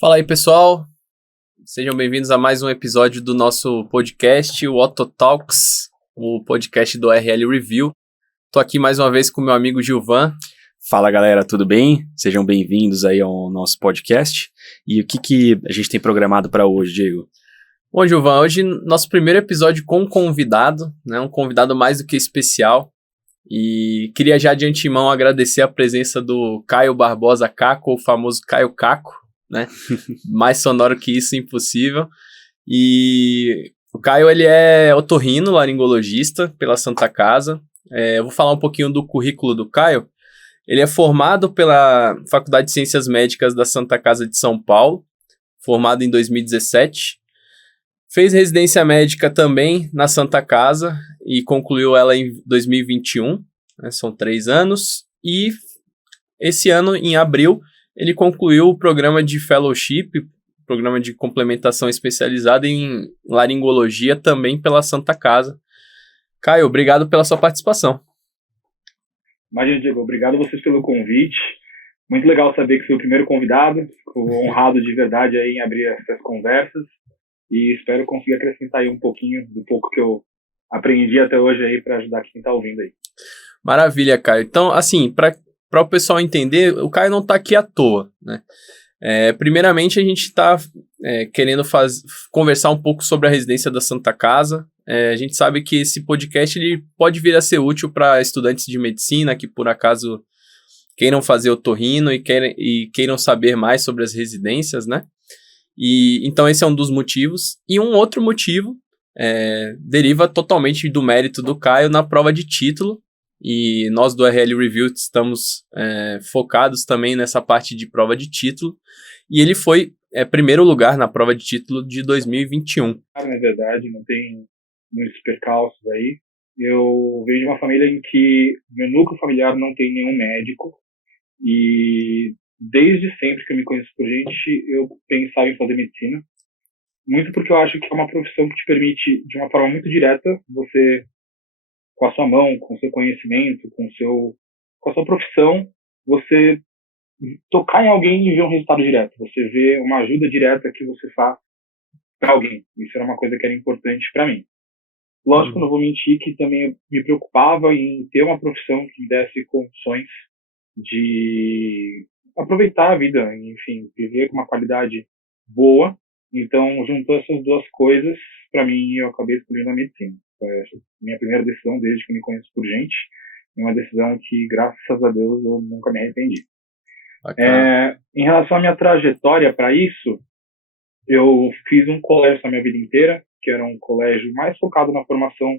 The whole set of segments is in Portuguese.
Fala aí, pessoal. Sejam bem-vindos a mais um episódio do nosso podcast, o Otto Talks, o podcast do RL Review. Tô aqui mais uma vez com meu amigo Gilvan. Fala, galera, tudo bem? Sejam bem-vindos aí ao nosso podcast. E o que a gente tem programado para hoje, Diego? Bom, Gilvan, hoje nosso primeiro episódio com um convidado, né? Um convidado mais do que especial. E queria já de antemão agradecer a presença do Caio Barbosa Caco, o famoso Caio Caco, né? Mais sonoro que isso, impossível. E o Caio, ele é otorrino, laringologista pela Santa Casa. Eu vou falar um pouquinho do currículo do Caio. Ele é formado pela Faculdade de Ciências Médicas da Santa Casa de São Paulo, formado em 2017. Fez residência médica também na Santa Casa e concluiu ela em 2021, né? São 3 anos. E esse ano, em abril, ele concluiu o programa de fellowship, programa de complementação especializada em laringologia também pela Santa Casa. Caio, obrigado pela sua participação. Imagina, Diego, obrigado a vocês pelo convite. Muito legal saber que fui o primeiro convidado. Fico honrado de verdade aí em abrir essas conversas e espero conseguir acrescentar aí um pouquinho do pouco que eu aprendi até hoje aí para ajudar quem está ouvindo aí. Maravilha, Caio. Então, assim, para o pessoal entender, o Caio não está aqui à toa, né? Primeiramente, a gente está querendo conversar um pouco sobre a residência da Santa Casa. A gente sabe que esse podcast ele pode vir a ser útil para estudantes de medicina que, por acaso, queiram fazer otorrino e queiram saber mais sobre as residências, né? E então esse é um dos motivos. E um outro motivo deriva totalmente do mérito do Caio na prova de título. E nós do RL Review estamos focados também nessa parte de prova de título. E ele foi primeiro lugar na prova de título de 2021. Na verdade, não tem muitos percalços aí. Eu venho de uma família em que meu núcleo familiar não tem nenhum médico. E desde sempre que eu me conheço por gente, eu pensava em fazer medicina. Muito porque eu acho que é uma profissão que te permite, de uma forma muito direta, você, com a sua mão, com o seu conhecimento, com a sua profissão, você tocar em alguém e ver um resultado direto. Você vê uma ajuda direta que você faz para alguém. Isso era uma coisa que era importante para mim. Lógico, não vou mentir que também eu me preocupava em ter uma profissão que me desse condições de aproveitar a vida, enfim, viver com uma qualidade boa. Então, juntou essas duas coisas, para mim, eu acabei escolhendo a medicina. Minha primeira decisão, desde que me conheço por gente, é uma decisão que, graças a Deus, eu nunca me arrependi. Em relação à minha trajetória para isso, eu fiz um colégio na minha vida inteira, que era um colégio mais focado na formação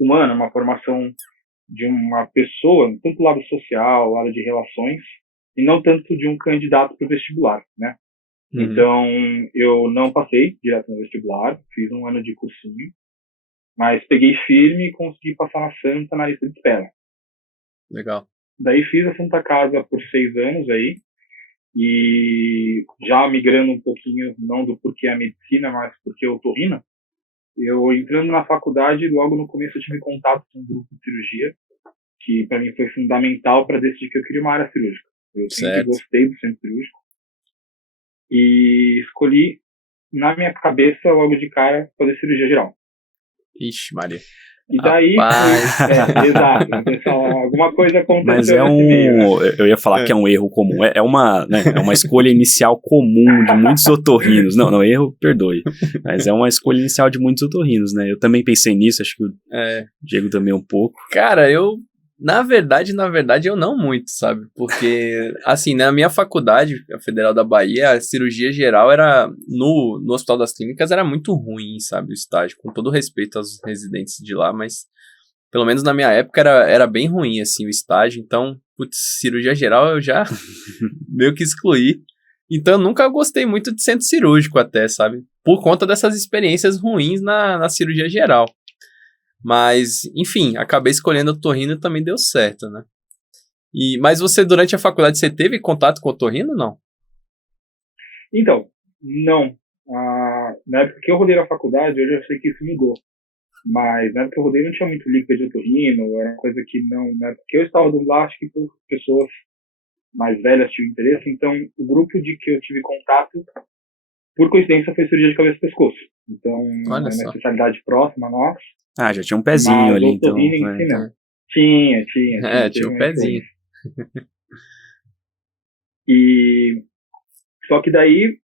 humana, uma formação de uma pessoa, tanto lado social, lado de relações, e não tanto de um candidato para o vestibular, né? Uhum. Então, eu não passei direto no vestibular, fiz um ano de cursinho, mas peguei firme e consegui passar na Santa na lista de espera. Legal. Daí fiz a Santa Casa por 6 anos aí, e já migrando um pouquinho, não do porquê a medicina, mas porque eu otorrino, eu entrando na faculdade, logo no começo eu tive contato com um grupo de cirurgia, que para mim foi fundamental para decidir que eu queria uma área cirúrgica. Eu sempre gostei do centro cirúrgico. E escolhi, na minha cabeça, logo de cara, fazer cirurgia geral. Ixi, Maria. E daí, exato, pessoal, alguma coisa aconteceu. Mas eu ia falar que é um erro comum, é uma escolha inicial comum de muitos otorrinos. Não, erro, perdoe, mas é uma escolha inicial de muitos otorrinos, né? Eu também pensei nisso, acho que o Diego também um pouco. Cara, na verdade, eu não muito, sabe? Porque, assim, na minha faculdade, a Federal da Bahia, a cirurgia geral era, no Hospital das Clínicas, era muito ruim, sabe? O estágio, com todo respeito aos residentes de lá, mas, pelo menos na minha época, era bem ruim, assim, o estágio. Então, cirurgia geral eu já meio que excluí. Então, eu nunca gostei muito de centro cirúrgico até, sabe? Por conta dessas experiências ruins na cirurgia geral. Mas, enfim, acabei escolhendo otorrino e também deu certo, né? Mas você, durante a faculdade, você teve contato com otorrino ou não? Então, não. Na época que eu rodei na faculdade, eu já sei que isso mudou. Mas na época que eu rodei não tinha muito líquido de otorrino, era uma coisa que não... Na época que eu estava dando lá, acho que poucas pessoas mais velhas tinham interesse, então o grupo de que eu tive contato, por coincidência, foi cirurgia de cabeça e pescoço. Então, Olha era uma só. especialidade próxima a nós. Ah, já tinha um pezinho Mas ali, então. otorrino em si, não. É. Tinha, Tinha um pezinho. E só que daí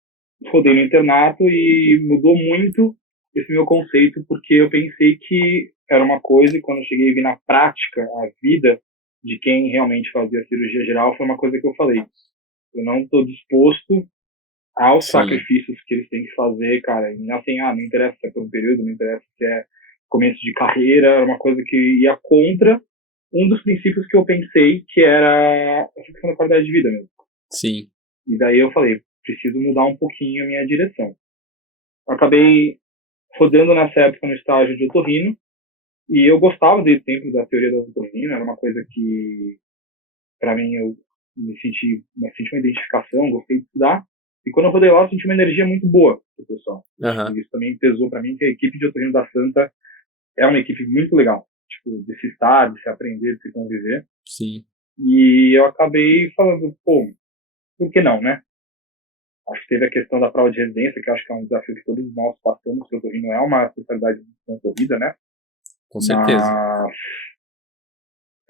rodei no internato e mudou muito esse meu conceito, porque eu pensei que era uma coisa, e quando eu cheguei e vi na prática a vida de quem realmente fazia cirurgia geral, foi uma coisa que eu falei. Eu não estou disposto aos Sim. sacrifícios que eles têm que fazer, cara. E assim, não interessa se é por um período, não interessa se é começo de carreira, era uma coisa que ia contra um dos princípios que eu pensei, que era a questão da qualidade de vida mesmo. Sim. E daí eu falei, preciso mudar um pouquinho a minha direção. Eu acabei rodando nessa época no estágio de otorrino, e eu gostava desde sempre da teoria da otorrino, era uma coisa que, para mim, eu me senti uma identificação, gostei de estudar. E quando eu rodei lá, eu senti uma energia muito boa do pessoal. Uhum. E isso também pesou para mim, que a equipe de otorrino da Santa é uma equipe muito legal. Tipo, de se estar, de se aprender, de se conviver. Sim. E eu acabei falando, pô, por que não, né? Acho que teve a questão da prova de residência, que eu acho que é um desafio que todos nós passamos, porque o otorrino é uma especialidade concorrida, né? Com certeza. Mas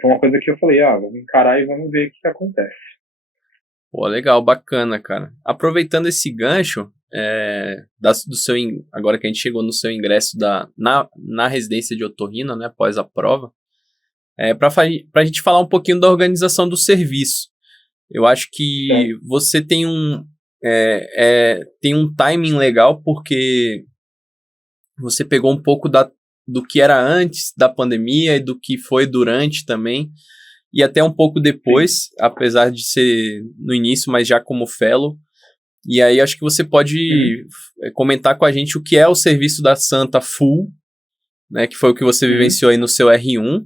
foi uma coisa que eu falei, vamos encarar e vamos ver o que acontece. Pô, legal, bacana, cara. Aproveitando esse gancho, agora que a gente chegou no seu ingresso na residência de otorrino, né, após a prova, para a gente falar um pouquinho da organização do serviço. Eu acho que você tem tem um timing legal, porque você pegou um pouco do que era antes da pandemia e do que foi durante também, e até um pouco depois, apesar de ser no início, mas já como fellow. E aí acho que você pode comentar com a gente o que é o serviço da Santa Full, né, que foi o que você vivenciou aí no seu R1,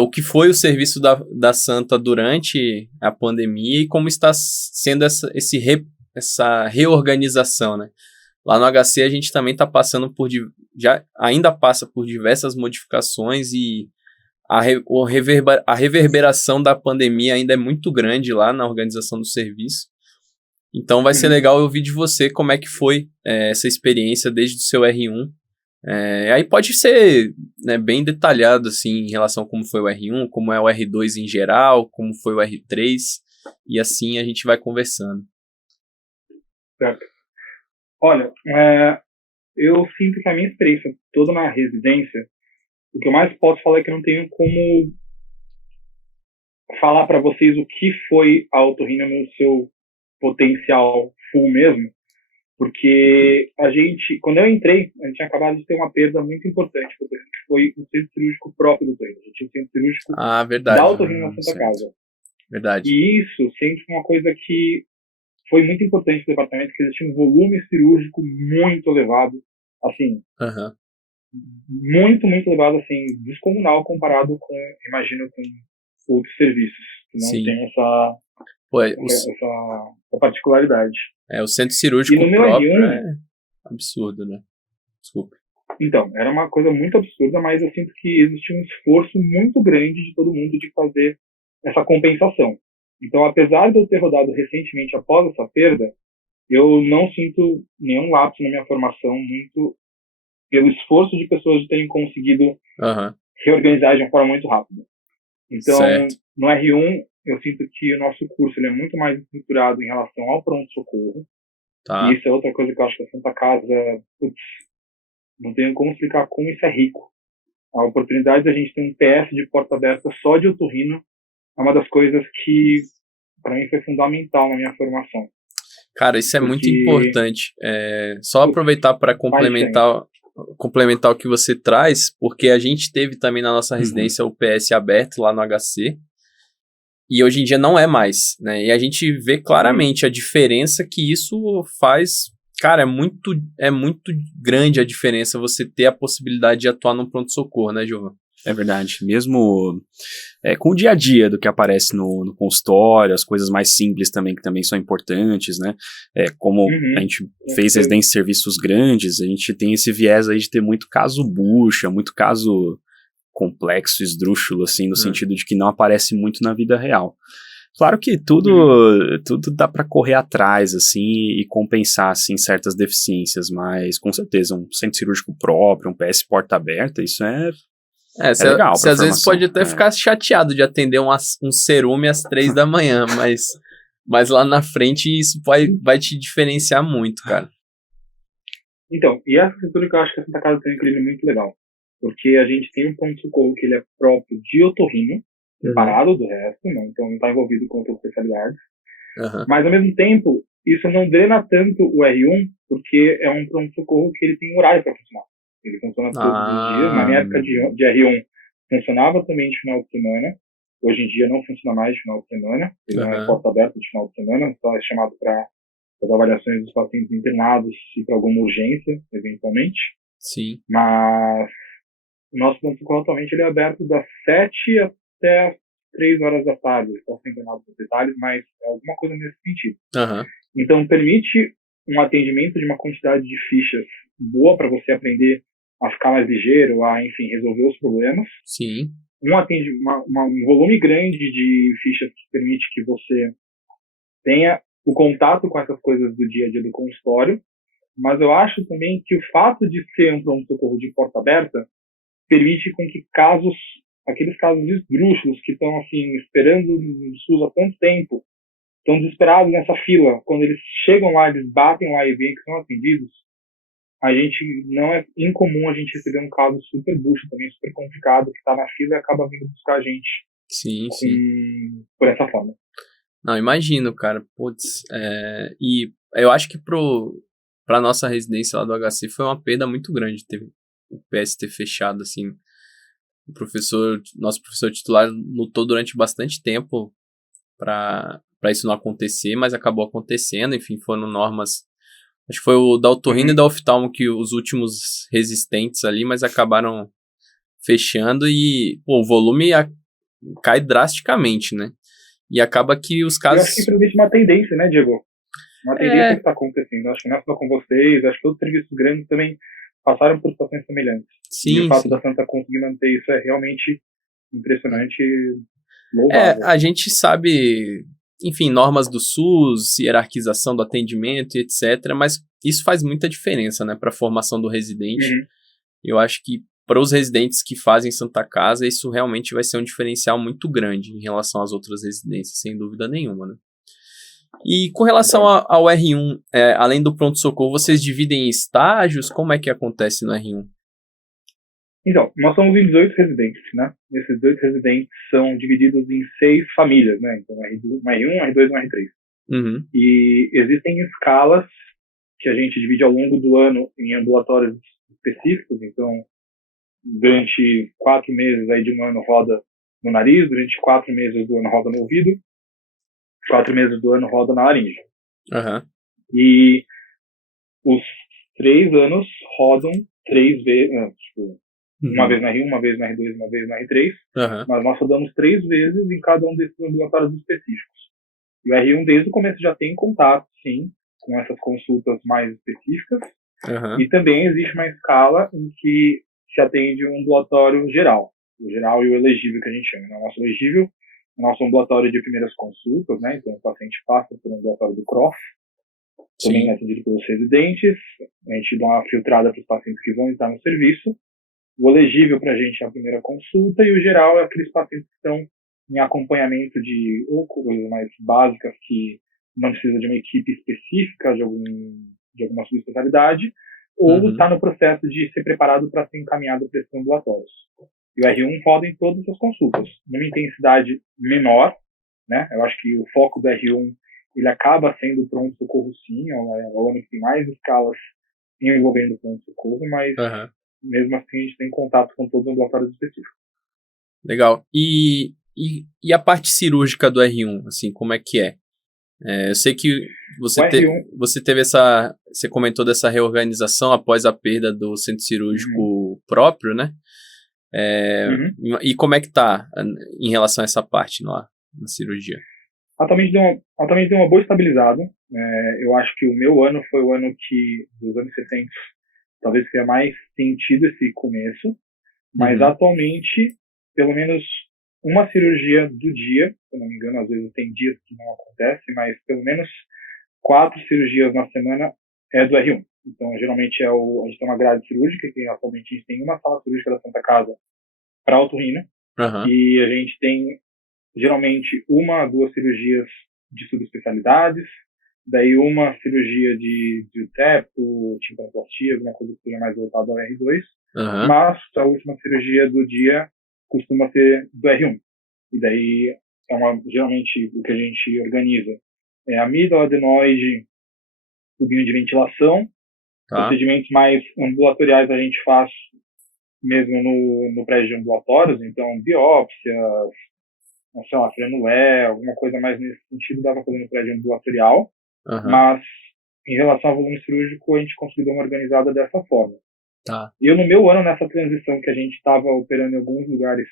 o que foi o serviço da Santa durante a pandemia e como está sendo essa reorganização, né? Lá no HC a gente também está passando ainda passa por diversas modificações, e a reverberação da pandemia ainda é muito grande lá na organização do serviço. Então vai ser legal eu ouvir de você como é que foi essa experiência desde o seu R1. Aí pode ser, né, bem detalhado assim, em relação a como foi o R1, como é o R2 em geral, como foi o R3, e assim a gente vai conversando. Certo. Olha, eu sinto que a minha experiência toda na residência, o que eu mais posso falar é que eu não tenho como falar para vocês o que foi a otorrino no seu potencial full mesmo, porque quando eu entrei, a gente tinha acabado de ter uma perda muito importante, que foi o centro cirúrgico próprio do treino. A gente tinha o centro cirúrgico da otorrino na Santa Casa. Verdade. E isso sempre foi uma coisa que foi muito importante no departamento, que existia um volume cirúrgico muito elevado, assim, muito, muito elevado, assim, descomunal comparado com, imagino, com outros serviços, que não tem essa particularidade. O centro cirúrgico próprio R1, é absurdo, né? Desculpa. Então, era uma coisa muito absurda, mas eu sinto que existia um esforço muito grande de todo mundo de fazer essa compensação. Então, apesar de eu ter rodado recentemente após essa perda, eu não sinto nenhum lapso na minha formação, muito pelo esforço de pessoas de terem conseguido reorganizar de uma forma muito rápida. Então, no R1, eu sinto que o nosso curso ele é muito mais estruturado em relação ao pronto-socorro. E isso é outra coisa que eu acho que a Santa Casa, não tenho como explicar como isso é rico. A oportunidade da gente ter um PS de porta aberta só de otorrino é uma das coisas que, para mim, foi fundamental na minha formação. Cara, isso é muito importante. Só aproveitar para complementar o que você traz, porque a gente teve também na nossa residência o PS aberto lá no HC, e hoje em dia não é mais, né? E a gente vê claramente a diferença que isso faz. Cara, é muito grande a diferença você ter a possibilidade de atuar no pronto-socorro, né, Giovanni? É verdade, mesmo com o dia a dia do que aparece no consultório, as coisas mais simples também, que também são importantes, né? Como a gente fez residência de serviços grandes, a gente tem esse viés aí de ter muito caso bucha, muito caso complexo, esdrúxulo, assim, no sentido de que não aparece muito na vida real. Claro que tudo dá para correr atrás, assim, e compensar, assim, certas deficiências, mas com certeza um centro cirúrgico próprio, um PS porta aberta, isso é legal Você para às vezes formação. pode até ficar chateado de atender um cerume às 3 da manhã, mas lá na frente isso vai te diferenciar muito, cara. Então, e essa estrutura que eu acho que a Santa Casa tem um equilíbrio muito legal. Porque a gente tem um pronto-socorro que ele é próprio de otorrino, separado do resto, então não está envolvido com outras especialidades. Mas, ao mesmo tempo, isso não drena tanto o R1, porque é um pronto-socorro que ele tem um horário para funcionar. Ele funciona todos os dias. Na minha época de R1, funcionava também de final de semana. Hoje em dia não funciona mais de final de semana. Ele não é porta aberta de final de semana, só é chamado para as avaliações dos pacientes internados e para alguma urgência, eventualmente. Sim. Mas o nosso pronto-socorro atualmente ele é aberto das 7 até as 3 horas da tarde. Posso ser enganado com detalhes, mas é alguma coisa nesse sentido. Então, permite um atendimento de uma quantidade de fichas boa para você aprender a ficar mais ligeiro, enfim, resolver os problemas. Sim. Um volume grande de fichas que permite que você tenha o contato com essas coisas do dia a dia do consultório, mas eu acho também que o fato de ser um pronto-socorro de porta aberta permite com que aqueles casos esdrúxulos que estão assim, esperando no SUS há tanto tempo, estão desesperados nessa fila, quando eles chegam lá, eles batem lá e veem que são atendidos, não é incomum a gente receber um caso super bucho também, super complicado, que está na fila e acaba vindo buscar a gente. Sim. Por essa forma. Não, imagino, cara. Putz, e eu acho que pra nossa residência lá do HC foi uma perda muito grande ter o PS ter fechado, assim. Nosso professor titular lutou durante bastante tempo pra isso não acontecer, mas acabou acontecendo, enfim, foram normas. Acho que foi o da otorrino e da oftalmo que os últimos resistentes ali, mas acabaram fechando e o volume cai drasticamente, né? E acaba que os casos... Eu acho que isso existe uma tendência, né, Diego? Uma tendência que está acontecendo. Acho que não é só com vocês, acho que outros serviços grandes também passaram por situações semelhantes. Sim, e o fato da Santa conseguir manter isso é realmente impressionante e louvável. A gente sabe, enfim, normas do SUS, hierarquização do atendimento e etc., mas isso faz muita diferença, né, para a formação do residente. Eu acho que para os residentes que fazem Santa Casa, isso realmente vai ser um diferencial muito grande em relação às outras residências, sem dúvida nenhuma, né? E com relação ao R1, além do pronto-socorro, vocês dividem em estágios? Como é que acontece no R1? Então, nós somos em 18 residentes, né? Esses 18 residentes são divididos em 6 famílias, né? Então, R1, R2 e R3. E existem escalas que a gente divide ao longo do ano em ambulatórios específicos. Então, durante 4 meses aí de um ano roda no nariz, durante 4 meses do ano roda no ouvido, 4 meses do ano roda na laringe. E os 3 anos rodam 3 vezes, uma vez na R1, uma vez na R2, uma vez na R3, mas nós rodamos 3 vezes em cada um desses ambulatórios específicos. E o R1 desde o começo já tem contato, sim, com essas consultas mais específicas, e também existe uma escala em que se atende um ambulatório geral, o geral e o elegível que a gente chama. O nosso elegível é o nosso ambulatório de primeiras consultas, né? Então o paciente passa pelo ambulatório do CROF, também é atendido pelos residentes, a gente dá uma filtrada para os pacientes que vão estar no serviço. O elegível para a gente é a primeira consulta e o geral é aqueles pacientes que estão em acompanhamento de coisas mais básicas que não precisa de uma equipe específica de alguma subespecialidade, ou está no processo de ser preparado para ser encaminhado para esses ambulatórios. E o R1 roda em todas as consultas, numa intensidade menor, né? Eu acho que o foco do R1 ele acaba sendo o pronto-socorro, sim, é o ano que tem mais escalas envolvendo o pronto-socorro, mas mesmo assim a gente tem contato com todos os ambulatórios específicos. Legal. E a parte cirúrgica do R1, assim, como é que é? Eu sei que você teve você comentou dessa reorganização após a perda do centro cirúrgico próprio, né? E como é que tá em relação a essa parte na cirurgia? Atualmente deu uma boa estabilizada. Eu acho que o meu ano foi o ano que, dos anos 70, talvez tenha mais sentido esse começo, mas atualmente, pelo menos uma cirurgia do dia, se eu não me engano, às vezes tem dias que não acontece, mas pelo menos 4 cirurgias na semana é do R1. Então, geralmente a gente tem uma grade cirúrgica, que atualmente a gente tem uma sala cirúrgica da Santa Casa para otorrino, e a gente tem geralmente 1 a 2 cirurgias de subespecialidades, daí uma cirurgia de septo, timpanoplastia, alguma coisa que seja mais voltada ao R2, mas a última cirurgia do dia costuma ser do R1. E daí, geralmente, o que a gente organiza é amígdala, adenoide, tubinho de ventilação, procedimentos mais ambulatoriais a gente faz mesmo no prédio de ambulatórios, então biópsias, sei lá, frenulé, alguma coisa mais nesse sentido dá para fazer no prédio ambulatorial, mas em relação ao volume cirúrgico a gente conseguiu dar uma organizada dessa forma. E eu, no meu ano, nessa transição que a gente estava operando em alguns lugares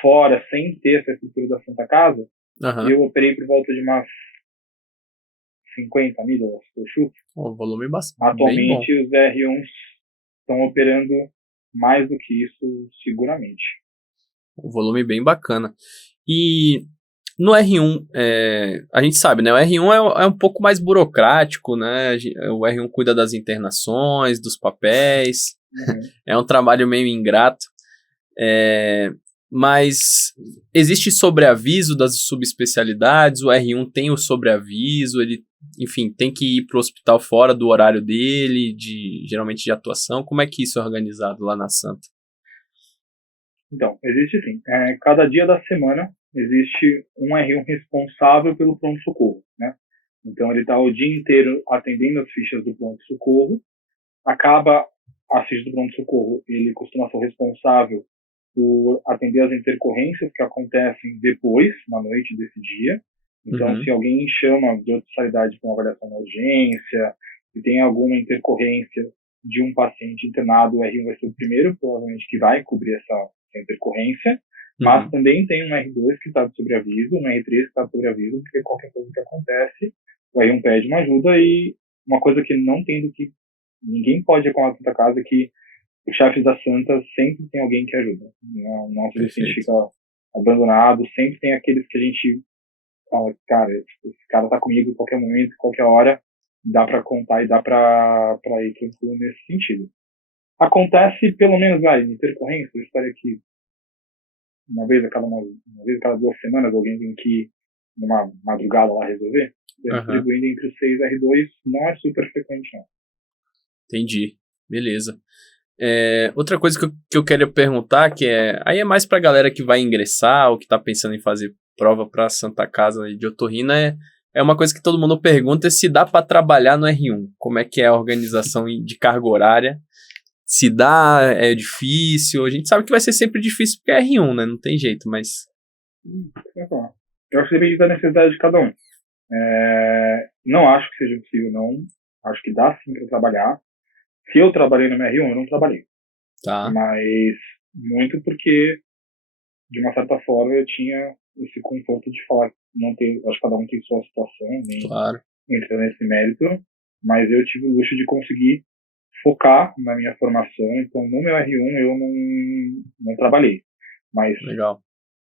fora, sem ter essa estrutura da Santa Casa, eu operei por volta de umas 50 amígdalas por chuto. Volume bastante. Atualmente os R1s estão operando mais do que isso, seguramente. Um volume bem bacana. E no R1, a gente sabe, né? O R1 é um pouco mais burocrático, né? O R1 cuida das internações, dos papéis. É um trabalho meio ingrato. Mas existe sobreaviso das subespecialidades, o R1 tem o sobreaviso, ele, enfim, tem que ir para o hospital fora do horário dele, geralmente de atuação. Como é que isso é organizado lá na Santa? Então, existe sim. Cada dia da semana existe um R1 responsável pelo pronto-socorro, né? Então, ele está o dia inteiro atendendo as fichas do pronto-socorro. Acaba a ficha do pronto-socorro, ele costuma ser o responsável por atender as intercorrências que acontecem depois, na noite desse dia. Então, se alguém chama de outra especialidade para uma avaliação na urgência, se tem alguma intercorrência de um paciente internado, o R1 vai ser o primeiro, provavelmente, que vai cobrir essa intercorrência, mas também tem um R2 que está de sobreaviso, um R3 que está de sobreaviso, porque qualquer coisa que acontece, o R1 pede uma ajuda, e uma coisa que não tem do que ninguém pode reclamar da Santa Casa é que os chefes da Santa sempre tem alguém que ajuda. O nosso paciente fica abandonado, sempre tem aqueles que a gente fala, cara, esse cara tá comigo em qualquer momento, qualquer hora, dá para contar e dá para ir tranquilo nesse sentido. Acontece, pelo menos, intercorrência, eu espero que uma vez a cada 2 semanas alguém tem que ir numa madrugada lá resolver, distribuindo entre os 6 R2 não é super frequente, não. Entendi, beleza. Outra coisa que eu queria perguntar, que aí é mais pra galera que vai ingressar ou que tá pensando em fazer prova pra Santa Casa de otorrino, é uma coisa que todo mundo pergunta, se dá pra trabalhar no R1, como é que é a organização de carga horária, se dá, é difícil, a gente sabe que vai ser sempre difícil porque é R1, né, não tem jeito, mas... Eu acho que depende da necessidade de cada um. Não acho que seja possível, não, acho que dá sim pra trabalhar. Se eu trabalhei no R1, eu não trabalhei. Mas muito porque, de uma certa forma, eu tinha esse conforto de falar, acho que cada um tem sua situação, nem entrar nesse mérito, mas eu tive o luxo de conseguir focar na minha formação, então no meu R1 eu não trabalhei. Mas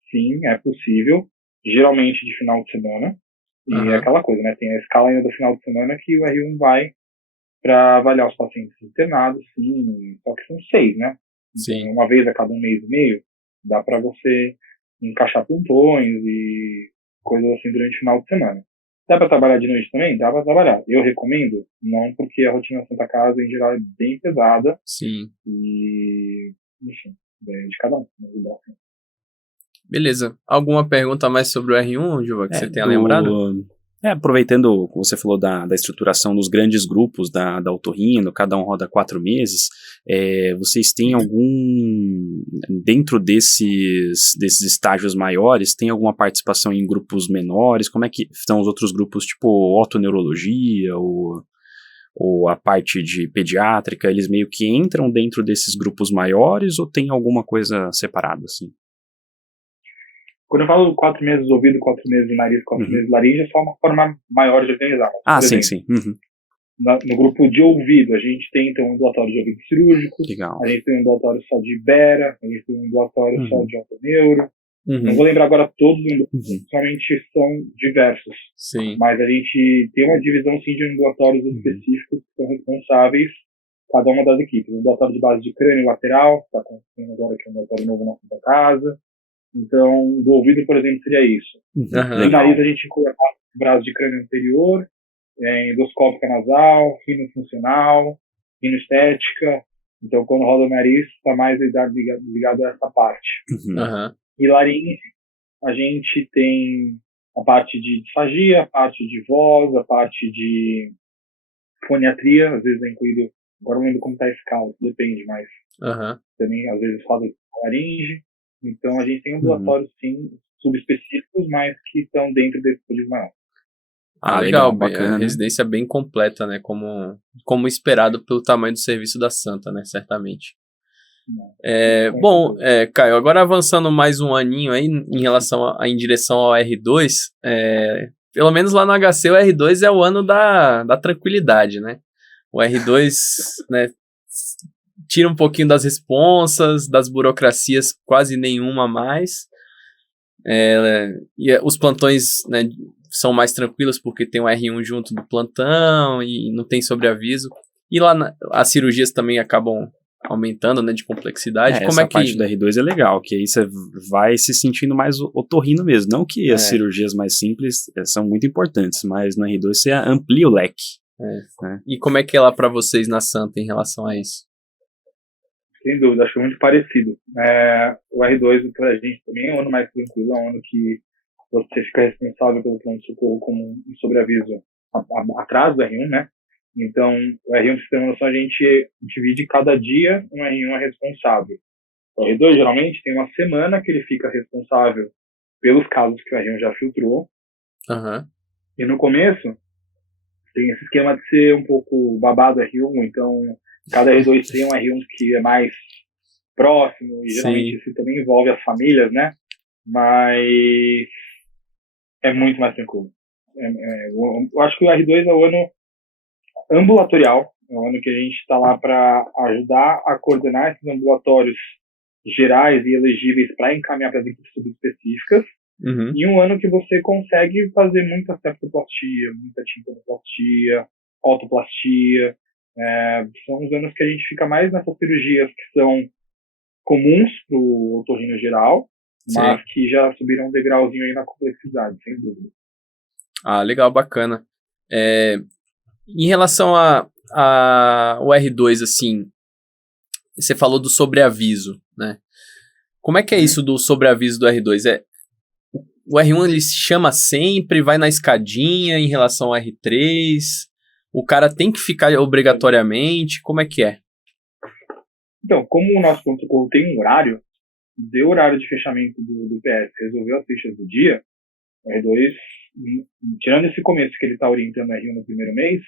sim, é possível, geralmente de final de semana, e é aquela coisa, né? Tem a escala ainda do final de semana que o R1 vai para avaliar os pacientes internados, sim, só que são 6, né? Então, uma vez a cada 1 mês e meio, dá para você encaixar plantões e coisas assim durante o final de semana. Dá para trabalhar de noite também? Dá para trabalhar. Eu recomendo? Não, porque a rotina da Santa Casa, em geral, é bem pesada. E, enfim, de cada um. Beleza. Alguma pergunta mais sobre o R1, Juva, que você tenha lembrado? Aproveitando, como você falou da estruturação dos grandes grupos da otorrino, cada um roda 4 meses, vocês têm dentro desses estágios maiores, tem alguma participação em grupos menores? Como é que estão os outros grupos, tipo otoneurologia ou a parte de pediátrica, eles meio que entram dentro desses grupos maiores ou tem alguma coisa separada, assim? Quando eu falo 4 meses de ouvido, 4 meses de nariz, 4 meses de laringe, é só uma forma maior de organizar. Sim, sim. No grupo de ouvido, a gente tem então um ambulatório de ouvido cirúrgico, Legal. a gente tem um ambulatório só de Ibera, a gente tem um ambulatório só de otoneuro, Não vou lembrar agora todos os ambulatórios, somente são diversos. Sim. Mas a gente tem uma divisão, sim, de ambulatórios específicos que são responsáveis, cada uma das equipes. O ambulatório de base de crânio lateral, que está acontecendo agora, que é um ambulatório novo na Santa Casa. Então, do ouvido, por exemplo, seria isso. No nariz, a gente inclui a parte do braço de crânio anterior, endoscópica nasal, rinofuncional, rinoestética. Então, quando roda o nariz, está mais ligado a essa parte. E laringe, a gente tem a parte de disfagia, a parte de voz, a parte de foniatria, às vezes é incluído, agora não lembro como está a escala, depende, mas também às vezes roda laringe. Então, a gente tem ambulatórios, sim, subespecíficos, mas que estão dentro desse público maior. Legal, bacana, a residência bem completa, né, como esperado pelo tamanho do serviço da Santa, né, certamente. Bom, Caio, agora avançando mais um aninho aí em direção ao R2, pelo menos lá no HC o R2 é o ano da tranquilidade, né? O R2, né, tira um pouquinho das responsas, das burocracias, quase nenhuma a mais. E os plantões, né, são mais tranquilos porque tem o R1 junto do plantão e não tem sobreaviso. E lá as cirurgias também acabam aumentando, né, de complexidade. Como essa parte do R2 é legal, que aí você vai se sentindo mais otorrino mesmo. Não que as cirurgias mais simples são muito importantes, mas no R2 você amplia o leque. Né? E como é que é lá para vocês na Santa em relação a isso? Sem dúvida, acho muito parecido. O R2 para a gente também é um ano mais tranquilo, é um ano que você fica responsável pelo pronto-socorro com um sobreaviso atrás do R1, né? Então, o R1, pra você ter uma noção, a gente divide cada dia, um R1 é responsável. O R2, geralmente, tem uma semana que ele fica responsável pelos casos que o R1 já filtrou. E no começo, tem esse esquema de ser um pouco babado R1, então cada R2 tem um R1 que é mais próximo, e geralmente isso também envolve as famílias, né? Mas é muito mais tranquilo. Eu acho que o R2 é o ano ambulatorial, é o ano que a gente está lá para ajudar a coordenar esses ambulatórios gerais e elegíveis para encaminhar para as equipes subespecíficas, e um ano que você consegue fazer muita septoplastia, muita timpanoplastia, otoplastia. São os anos que a gente fica mais nessas cirurgias que são comuns para o otorrino geral, mas que já subiram um degrauzinho aí na complexidade, sem dúvida. Legal, bacana. Em relação ao R2, assim, você falou do sobreaviso, né? Como é que é isso do sobreaviso do R2? O R1 ele se chama sempre, vai na escadinha em relação ao R3? O cara tem que ficar obrigatoriamente? Como é que é? Então, como o nosso pronto-socorro tem um horário, deu horário de fechamento do PS, resolveu as fichas do dia, o R2, tirando esse começo que ele está orientando o R1 no primeiro mês,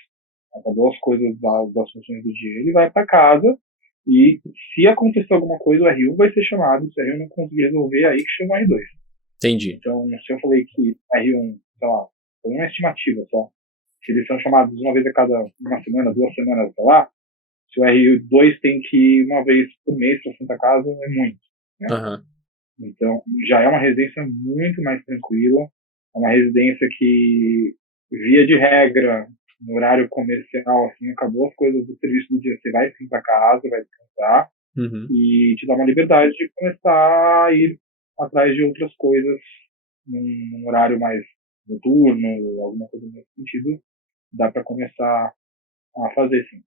acabou as coisas das funções do dia, ele vai para casa e se acontecer alguma coisa, o R1 vai ser chamado. Se o R1 não conseguir resolver, aí que chama o R2. Entendi. Então, se eu falei que R1, sei lá, foi uma estimativa só, se eles são chamados uma vez a cada uma semana, 2 semanas, sei lá, se o R2 tem que ir uma vez por mês para Santa Casa, é muito. Né? Então, já é uma residência muito mais tranquila, é uma residência que, via de regra, no horário comercial, assim, acabou as coisas do serviço do dia, você vai sim para casa, vai descansar, e te dá uma liberdade de começar a ir atrás de outras coisas num horário mais noturno, alguma coisa nesse sentido, dá para começar a fazer sim.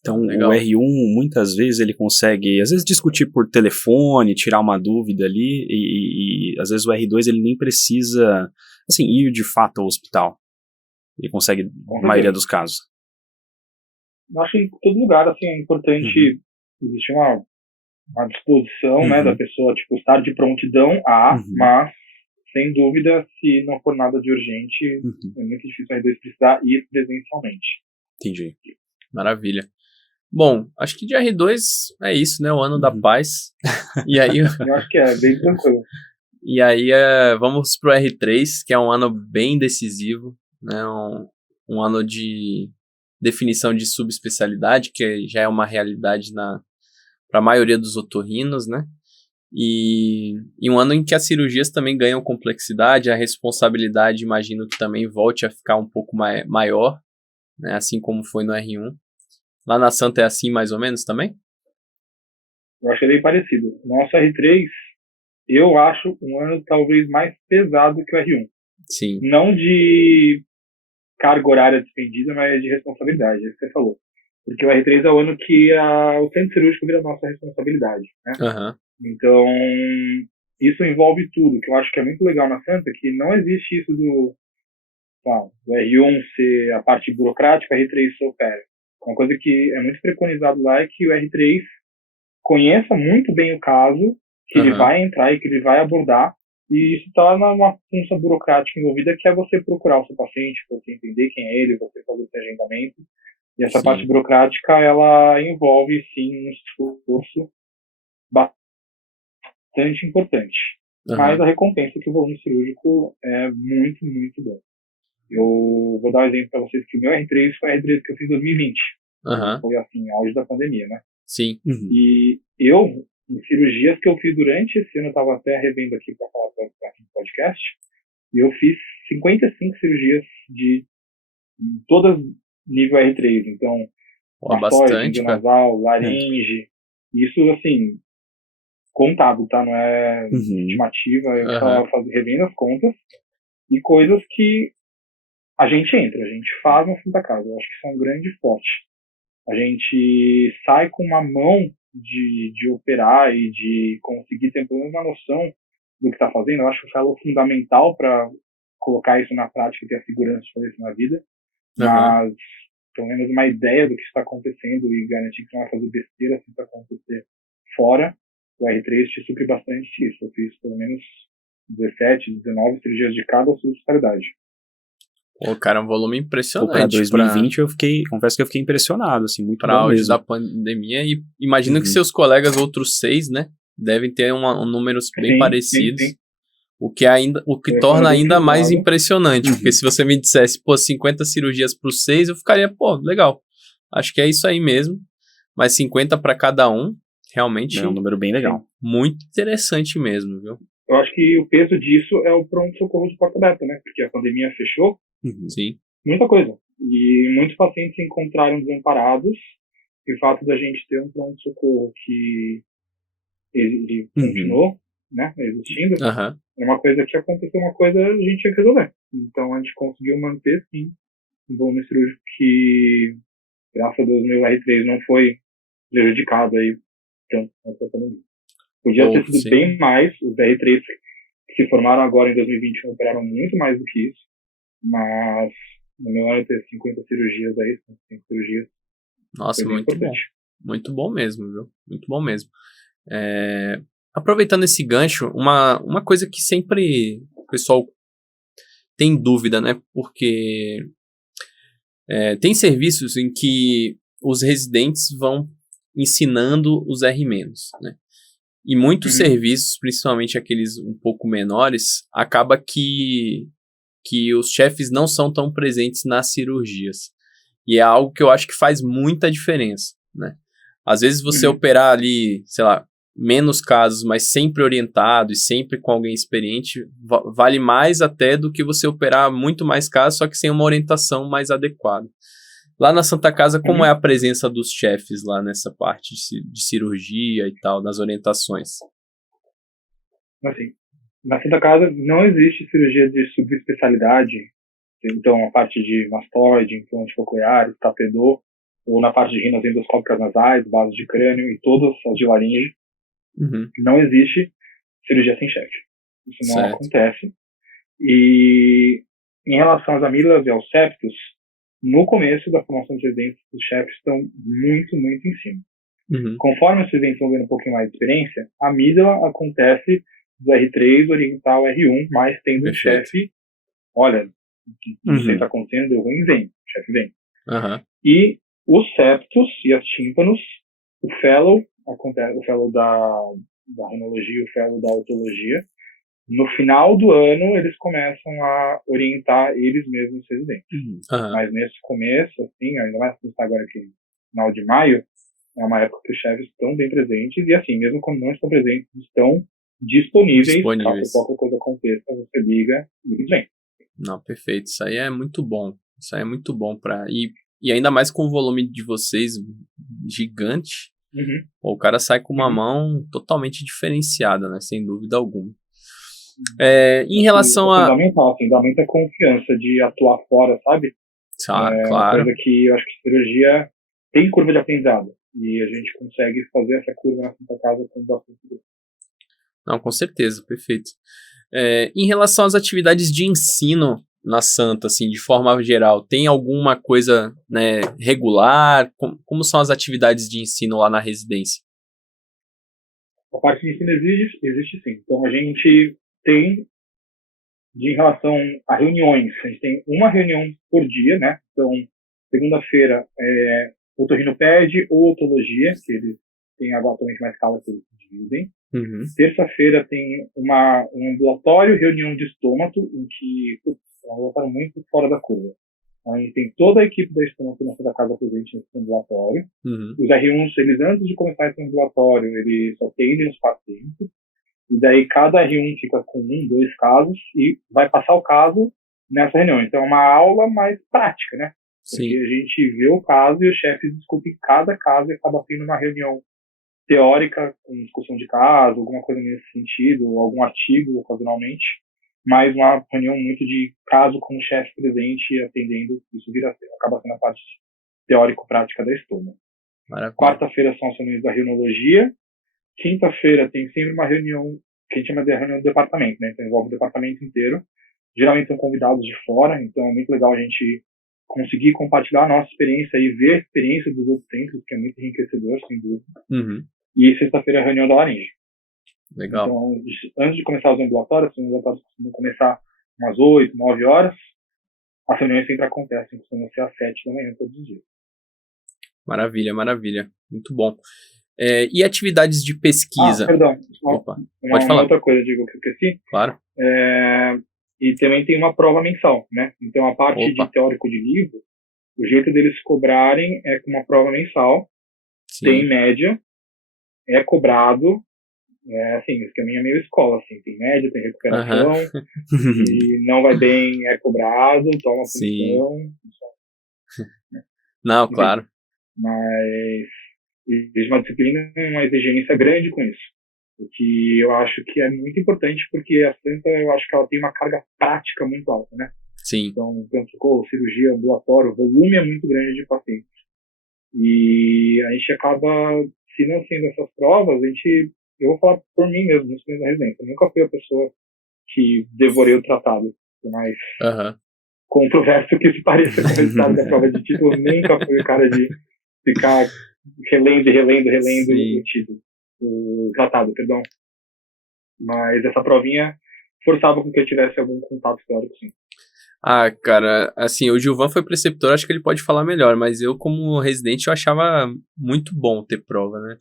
Então, legal. O R1, muitas vezes, ele consegue, às vezes, discutir por telefone, tirar uma dúvida ali, e às vezes o R2, ele nem precisa, assim, ir de fato ao hospital. Ele consegue, na maioria dos casos. Eu acho que em todo lugar, assim, é importante existir uma disposição, né, da pessoa, tipo, estar de prontidão mas, sem dúvida, se não for nada de urgente, é muito difícil o R2 precisar ir presencialmente. Entendi. Maravilha. Bom, acho que de R2 é isso, né? O ano da paz. E aí, eu acho que é bem tranquilo. E aí, vamos pro R3, que é um ano bem decisivo, né? Um ano de definição de subespecialidade, que já é uma realidade para a maioria dos otorrinos, né? e um ano em que as cirurgias também ganham complexidade, a responsabilidade, imagino que também volte a ficar um pouco maior, né, assim como foi no R1. Lá na Santa é assim mais ou menos também? Eu achei bem parecido. Nosso R3, eu acho um ano talvez mais pesado que o R1. Sim. Não de carga horária despendida, mas de responsabilidade, é o que você falou. Porque o R3 é o ano que o centro cirúrgico vira nossa responsabilidade, né? Uhum. Então, isso envolve tudo, que eu acho que é muito legal na Santa, que não existe isso do R1 ser a parte burocrática, o R3 se opera. Uma coisa que é muito preconizado lá é que o R3 conheça muito bem o caso, que ele vai entrar e que ele vai abordar, e isso torna uma função burocrática envolvida, que é você procurar o seu paciente, você entender quem é ele, você fazer esse agendamento. E essa parte burocrática, ela envolve, sim, um esforço bastante importante. Mas a recompensa que o volume cirúrgico é muito, muito bom. Eu vou dar um exemplo para vocês que o meu R3 foi o R3 que eu fiz em 2020. Foi assim, auge da pandemia, né? Sim. E eu, em cirurgias que eu fiz durante esse ano, eu estava até revendo aqui para falar aqui no podcast, e eu fiz 55 cirurgias de todas nível R3. Então, mastoide, nasal, laringe. Isso, assim, contado, tá? Não é estimativa. Eu estava revendo as contas e coisas que a gente faz na Santa Casa. Eu acho que isso é um grande forte. A gente sai com uma mão de operar e de conseguir ter pelo menos uma noção do que está fazendo. Eu acho que é fundamental para colocar isso na prática e ter a segurança de fazer isso na vida. Mas, pelo menos, uma ideia do que está acontecendo e garantir que não vai fazer besteira se isso acontecer fora. O R3 te supre bastante isso. Eu fiz pelo menos 17, 19 cirurgias de cada subespecialidade. Pô, cara, um volume impressionante. Para 2020 confesso que eu fiquei impressionado, assim, muito bom mesmo. Da pandemia, e imagino que seus colegas, outros 6, né, devem ter números bem parecidos. Sim. O que torna ainda mais impressionante, porque se você me dissesse, 50 cirurgias para os 6, eu ficaria, legal. Acho que é isso aí mesmo. Mas 50 para cada um, realmente... É um número bem legal. Muito interessante mesmo, viu? Eu acho que o peso disso é o pronto-socorro de porta aberta, né? Porque a pandemia fechou. Sim. Muita coisa. E muitos pacientes se encontraram desamparados. E o fato da gente ter um pronto-socorro que ele continuou, né, existindo, é uma coisa que aconteceu, uma coisa a gente tinha que resolver. Então a gente conseguiu manter, sim, um volume cirúrgico que, graças a Deus, meu R3 não foi prejudicado aí tanto nessa pandemia. Podia ter sido bem mais. Os R3 que se formaram agora em 2021 operaram muito mais do que isso. Mas no meu ano ter 50 cirurgias aí, 50 cirurgias. Nossa, muito bom. Muito bom mesmo, viu? Muito bom mesmo. Aproveitando esse gancho, uma coisa que sempre o pessoal tem dúvida, né? Porque tem serviços em que os residentes vão ensinando os R-, né? E muitos serviços, principalmente aqueles um pouco menores, acaba que os chefes não são tão presentes nas cirurgias. E é algo que eu acho que faz muita diferença, né? Às vezes você operar ali, sei lá, menos casos, mas sempre orientado e sempre com alguém experiente, vale mais até do que você operar muito mais casos, só que sem uma orientação mais adequada. Lá na Santa Casa, como é a presença dos chefes lá nessa parte de cirurgia e tal, nas orientações? Assim, na Santa Casa não existe cirurgia de subespecialidade, então a parte de mastoide, implante coclear, tapedor, ou na parte de rinas endoscópicas nasais, base de crânio e todas as de laringe. Não existe cirurgia sem chefe. Isso não acontece. E em relação às amígdalas e aos septos, no começo da formação de residentes, os chefes estão muito, muito em cima. Conforme os residentes vão ganhando um pouquinho mais de experiência, a amígdala acontece do R3 orientar o R1, mas tendo um chefe, olha, não sei o que está acontecendo, deu ruim, vem, o chefe vem. E os septos e as tímpanos, o fellow da rinologia, o fellow da otologia, no final do ano eles começam a orientar eles mesmos os residentes. Mas nesse começo, assim, ainda mais que está agora aqui no final de maio, É uma época que os chefes estão bem presentes e, assim, mesmo quando não estão presentes, estão disponíveis. Caso qualquer coisa aconteça, você liga e vem. Não, perfeito. Isso aí é muito bom. Isso aí é muito bom e ainda mais com o volume de vocês gigante, o cara sai com uma mão totalmente diferenciada, né? Sem dúvida alguma. Em relação a... fundamental, assim, dá muita confiança de atuar fora, sabe? Claro. Uma coisa que eu acho que cirurgia tem curva de aprendizado. E a gente consegue fazer essa curva na Santa Casa com bastante dor. Não, com certeza, perfeito. Em relação às atividades de ensino na Santa, assim, de forma geral, tem alguma coisa, né, regular? Como são as atividades de ensino lá na residência? A parte de ensino existe sim. Então a gente tem, em relação a reuniões, a gente tem uma reunião por dia, né? Então, segunda-feira é otorrinoped ou otologia, que eles têm atualmente mais escala que eles dividem. Terça-feira tem um ambulatório, reunião de estômato, em que é um ambulatório muito fora da curva. A gente tem toda a equipe da estômato na Santa Casa presente nesse ambulatório. Os R1s, eles antes de começar esse ambulatório, eles atendem os pacientes. E daí cada R1 fica com 1, 2 casos e vai passar o caso nessa reunião. Então é uma aula mais prática, né? Sim. Porque a gente vê o caso e os chefes discutem cada caso e acaba tendo uma reunião teórica, com discussão de caso, alguma coisa nesse sentido, ou algum artigo ocasionalmente, mas uma reunião muito de caso com o chefe presente e atendendo, isso acaba sendo a parte teórico-prática da estômago. Quarta-feira são as reuniões da rinologia. Quinta-feira tem sempre uma reunião que a gente chama de reunião do departamento, né? Então envolve o departamento inteiro. Geralmente são convidados de fora, então é muito legal a gente conseguir compartilhar a nossa experiência e ver a experiência dos outros centros, que é muito enriquecedor, sem dúvida. E sexta-feira é a reunião da laringe. Legal. Então, antes de começar os ambulatórios costumam começar umas 8, 9 horas. As reuniões sempre acontecem, costumam ser às 7 da manhã todos os dias. Maravilha. Muito bom. E atividades de pesquisa? Perdão. Pode falar. Outra coisa, digo, que eu esqueci. Claro. E também tem uma prova mensal, né? Então, a parte de teórico de livro, o jeito deles cobrarem é com uma prova mensal. Sim. Tem média, é cobrado. Assim, o esqueminha é meio escola, assim. Tem média, tem recuperação. E não vai bem, é cobrado, toma atenção. Não, claro. Mas existe uma disciplina, uma exigência grande com isso. O que eu acho que é muito importante, porque a Santa, eu acho que ela tem uma carga prática muito alta, né? Sim. Então, pronto-socorro, cirurgia, ambulatório, o volume é muito grande de pacientes. E a gente acaba, se não sendo essas provas, eu vou falar por mim mesmo, isso mesmo na residência. Eu nunca fui a pessoa que devorei o tratado, mas controverso que se pareça com o resultado da prova de título, nunca fui o cara de ficar relendo o título. O tratado, perdão. Mas essa provinha forçava com que eu tivesse algum contato teórico, sim. Cara, assim, o Gilvan foi preceptor, acho que ele pode falar melhor, mas eu, como residente, eu achava muito bom ter prova, né?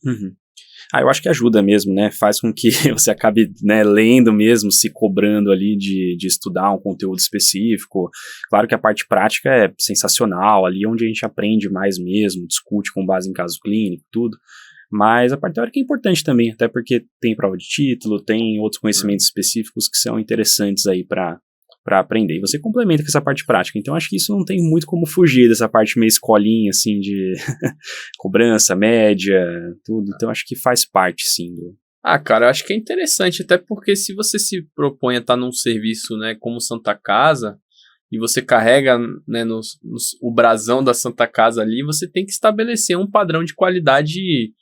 Eu acho que ajuda mesmo, né? Faz com que você acabe, né, lendo mesmo, se cobrando ali de estudar um conteúdo específico. Claro que a parte prática é sensacional, ali onde a gente aprende mais mesmo, discute com base em caso clínico, tudo. Mas a parte teórica é importante também, até porque tem prova de título, tem outros conhecimentos específicos que são interessantes aí para aprender. E você complementa com essa parte prática. Então, acho que isso não tem muito como fugir dessa parte meio escolinha, assim, de cobrança, média, tudo. Então, acho que faz parte, sim. Cara, eu acho que é interessante, até porque se você se propõe a estar num serviço, né, como Santa Casa, e você carrega, né, o brasão da Santa Casa ali, você tem que estabelecer um padrão de qualidade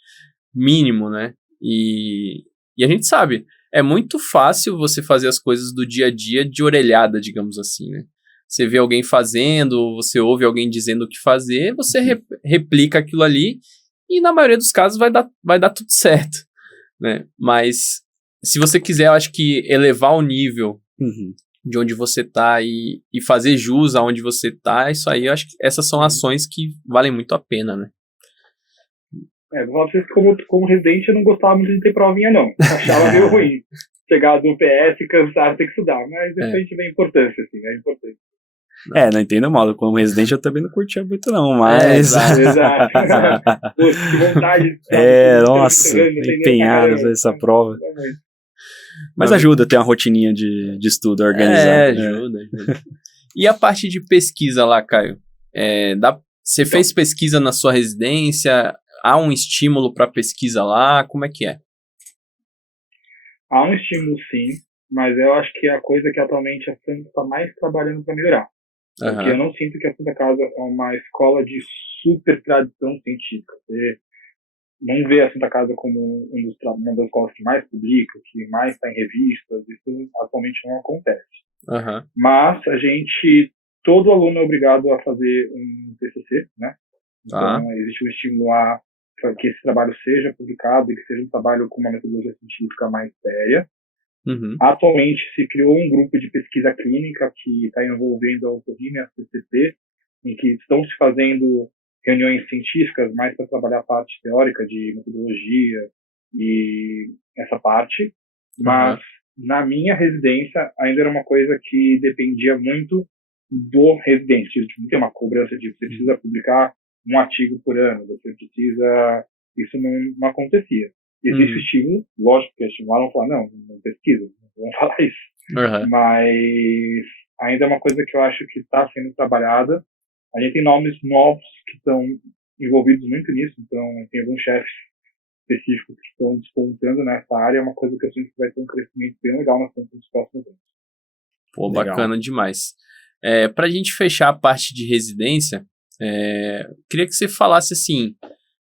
mínimo, né? E a gente sabe, é muito fácil você fazer as coisas do dia a dia de orelhada, digamos assim, né? Você vê alguém fazendo, você ouve alguém dizendo o que fazer, você replica aquilo ali e na maioria dos casos vai dar tudo certo, né? Mas se você quiser, eu acho que elevar o nível de onde você tá e fazer jus aonde você tá, isso aí, eu acho que essas são ações que valem muito a pena, né? Vou falar pra vocês que como residente eu não gostava muito de ter provinha, não. Achava meio ruim. Chegar do PS, cansado, ter que estudar. Mas isso a gente vê a importância, assim, é importante. Não entenda mal, como residente eu também não curtia muito não, mas... Exato. Pô, que vontade. Nossa, empenhado essa prova. Mas ajuda a ter uma rotininha de estudo organizada. Ajuda. E a parte de pesquisa lá, Caio? Você fez pesquisa na sua residência? Há um estímulo para pesquisa lá? Como é que é? Há um estímulo, sim, mas eu acho que é a coisa que atualmente a Santa está mais trabalhando para melhorar. Porque eu não sinto que a Santa Casa é uma escola de super tradição científica. Você não vê a Santa Casa como uma das escolas que mais publica, que mais está em revistas. Isso atualmente não acontece. Mas todo aluno é obrigado a fazer um TCC, né? Então existe um estímulo a que esse trabalho seja publicado e que seja um trabalho com uma metodologia científica mais séria. Atualmente se criou um grupo de pesquisa clínica que está envolvendo a otorrino e a CCP, em que estão se fazendo reuniões científicas mais para trabalhar a parte teórica de metodologia e essa parte, mas na minha residência ainda era uma coisa que dependia muito do residente. Não tem uma cobrança de você precisa publicar um artigo por ano, você precisa... Isso não acontecia. Existe estímulo, lógico que estimularam falar, não pesquisa, não vamos falar isso. Mas ainda é uma coisa que eu acho que está sendo trabalhada. A gente tem nomes novos que estão envolvidos muito nisso, então tem alguns chefes específicos que estão despontando nessa área, é uma coisa que eu sinto que vai ter um crescimento bem legal nos próximos anos. Pô, bacana demais. Para a gente fechar a parte de residência, queria que você falasse assim,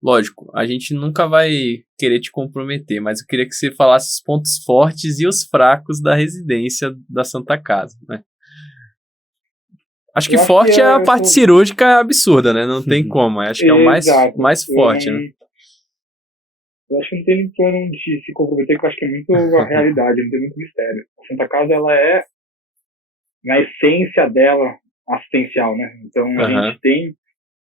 lógico, a gente nunca vai querer te comprometer, mas eu queria que você falasse os pontos fortes e os fracos da residência da Santa Casa, né? Acho que forte é a parte cirúrgica absurda, né? Não tem como, acho que é o mais forte, né? Eu acho que não tem nem plano de se comprometer, porque eu acho que é muito a realidade, não tem muito mistério. A Santa Casa, ela é, na essência dela, assistencial, né? Então a gente tem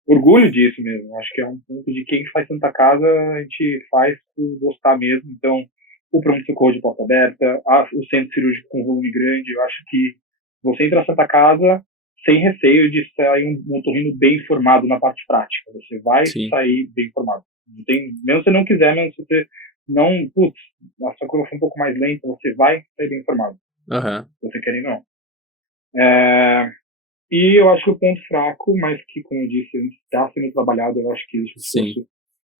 orgulho disso mesmo. Acho que é um ponto de quem faz Santa Casa, a gente faz por gostar mesmo. Então, o pronto-socorro de porta aberta, o centro cirúrgico com volume grande, eu acho que você entra na Santa Casa sem receio de sair um otorrino bem formado na parte prática. Você vai sair bem formado. Não tem, mesmo se você não quiser, mesmo se você não... a sua curva foi um pouco mais lenta, você vai sair bem formado. Se você quer ou não. E eu acho que o ponto fraco, mas que, como eu disse, está sendo trabalhado, eu acho que existe um esforço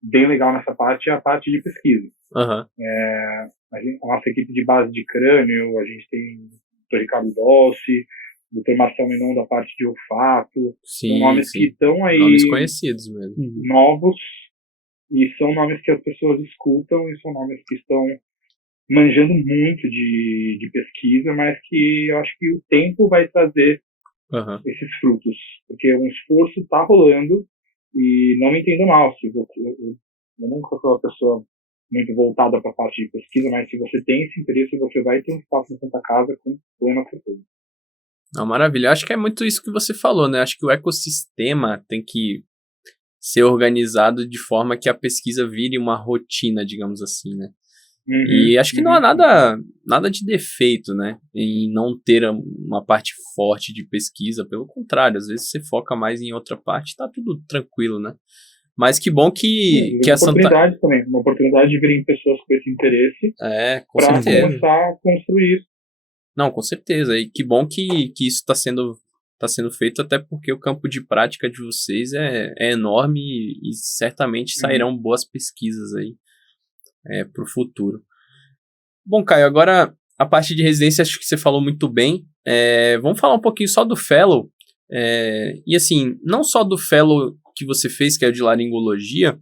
bem legal nessa parte, é a parte de pesquisa. A nossa equipe de base de crânio, a gente tem o Dr. Ricardo Dolce, o Dr. Marcelo Menon da parte de olfato, são nomes que estão aí... Nomes conhecidos mesmo. Novos, e são nomes que as pessoas escutam, e são nomes que estão manjando muito de pesquisa, mas que eu acho que o tempo vai trazer esses frutos, porque um esforço está rolando, e não me entenda mal, eu nunca sou uma pessoa muito voltada para a parte de pesquisa, mas se você tem esse interesse, você vai ter um espaço na Santa Casa com plena certeza. Maravilha, acho que é muito isso que você falou, né? Acho que o ecossistema tem que ser organizado de forma que a pesquisa vire uma rotina, digamos assim, né? E acho que não há nada de defeito, né, em não ter uma parte forte de pesquisa. Pelo contrário, às vezes você foca mais em outra parte, tá tudo tranquilo, né? Mas que bom que a Santa... também, uma oportunidade de virem pessoas com esse interesse para começar a construir isso. Não, com certeza. E que bom que isso está sendo feito, até porque o campo de prática de vocês é enorme e certamente sairão boas pesquisas aí para o futuro. Bom, Caio, agora a parte de residência acho que você falou muito bem. Vamos falar um pouquinho só do Fellow. E assim, não só do Fellow que você fez, que é o de laringologia,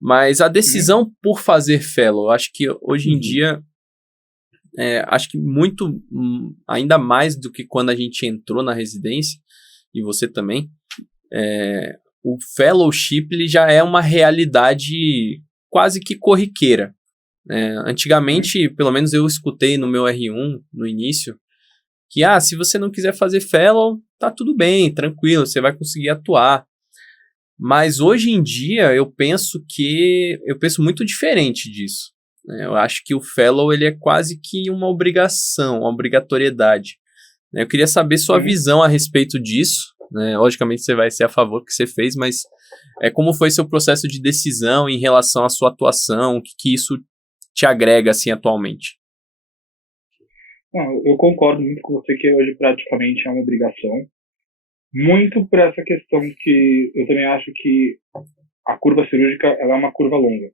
mas a decisão por fazer Fellow. Acho que hoje em dia, acho que muito, ainda mais do que quando a gente entrou na residência, e você também, o Fellowship ele já é uma realidade quase que corriqueira. Antigamente, pelo menos eu escutei no meu R1, no início, que se você não quiser fazer Fellow, tá tudo bem, tranquilo, você vai conseguir atuar. Mas hoje em dia eu penso muito diferente disso. Eu acho que o Fellow ele é quase que uma obrigação, uma obrigatoriedade. Eu queria saber sua visão a respeito disso, né? Logicamente você vai ser a favor do que você fez, mas como foi seu processo de decisão em relação à sua atuação, o que isso te agrega assim atualmente? Não, eu concordo muito com você que hoje praticamente é uma obrigação, muito por essa questão que eu também acho que a curva cirúrgica ela é uma curva longa.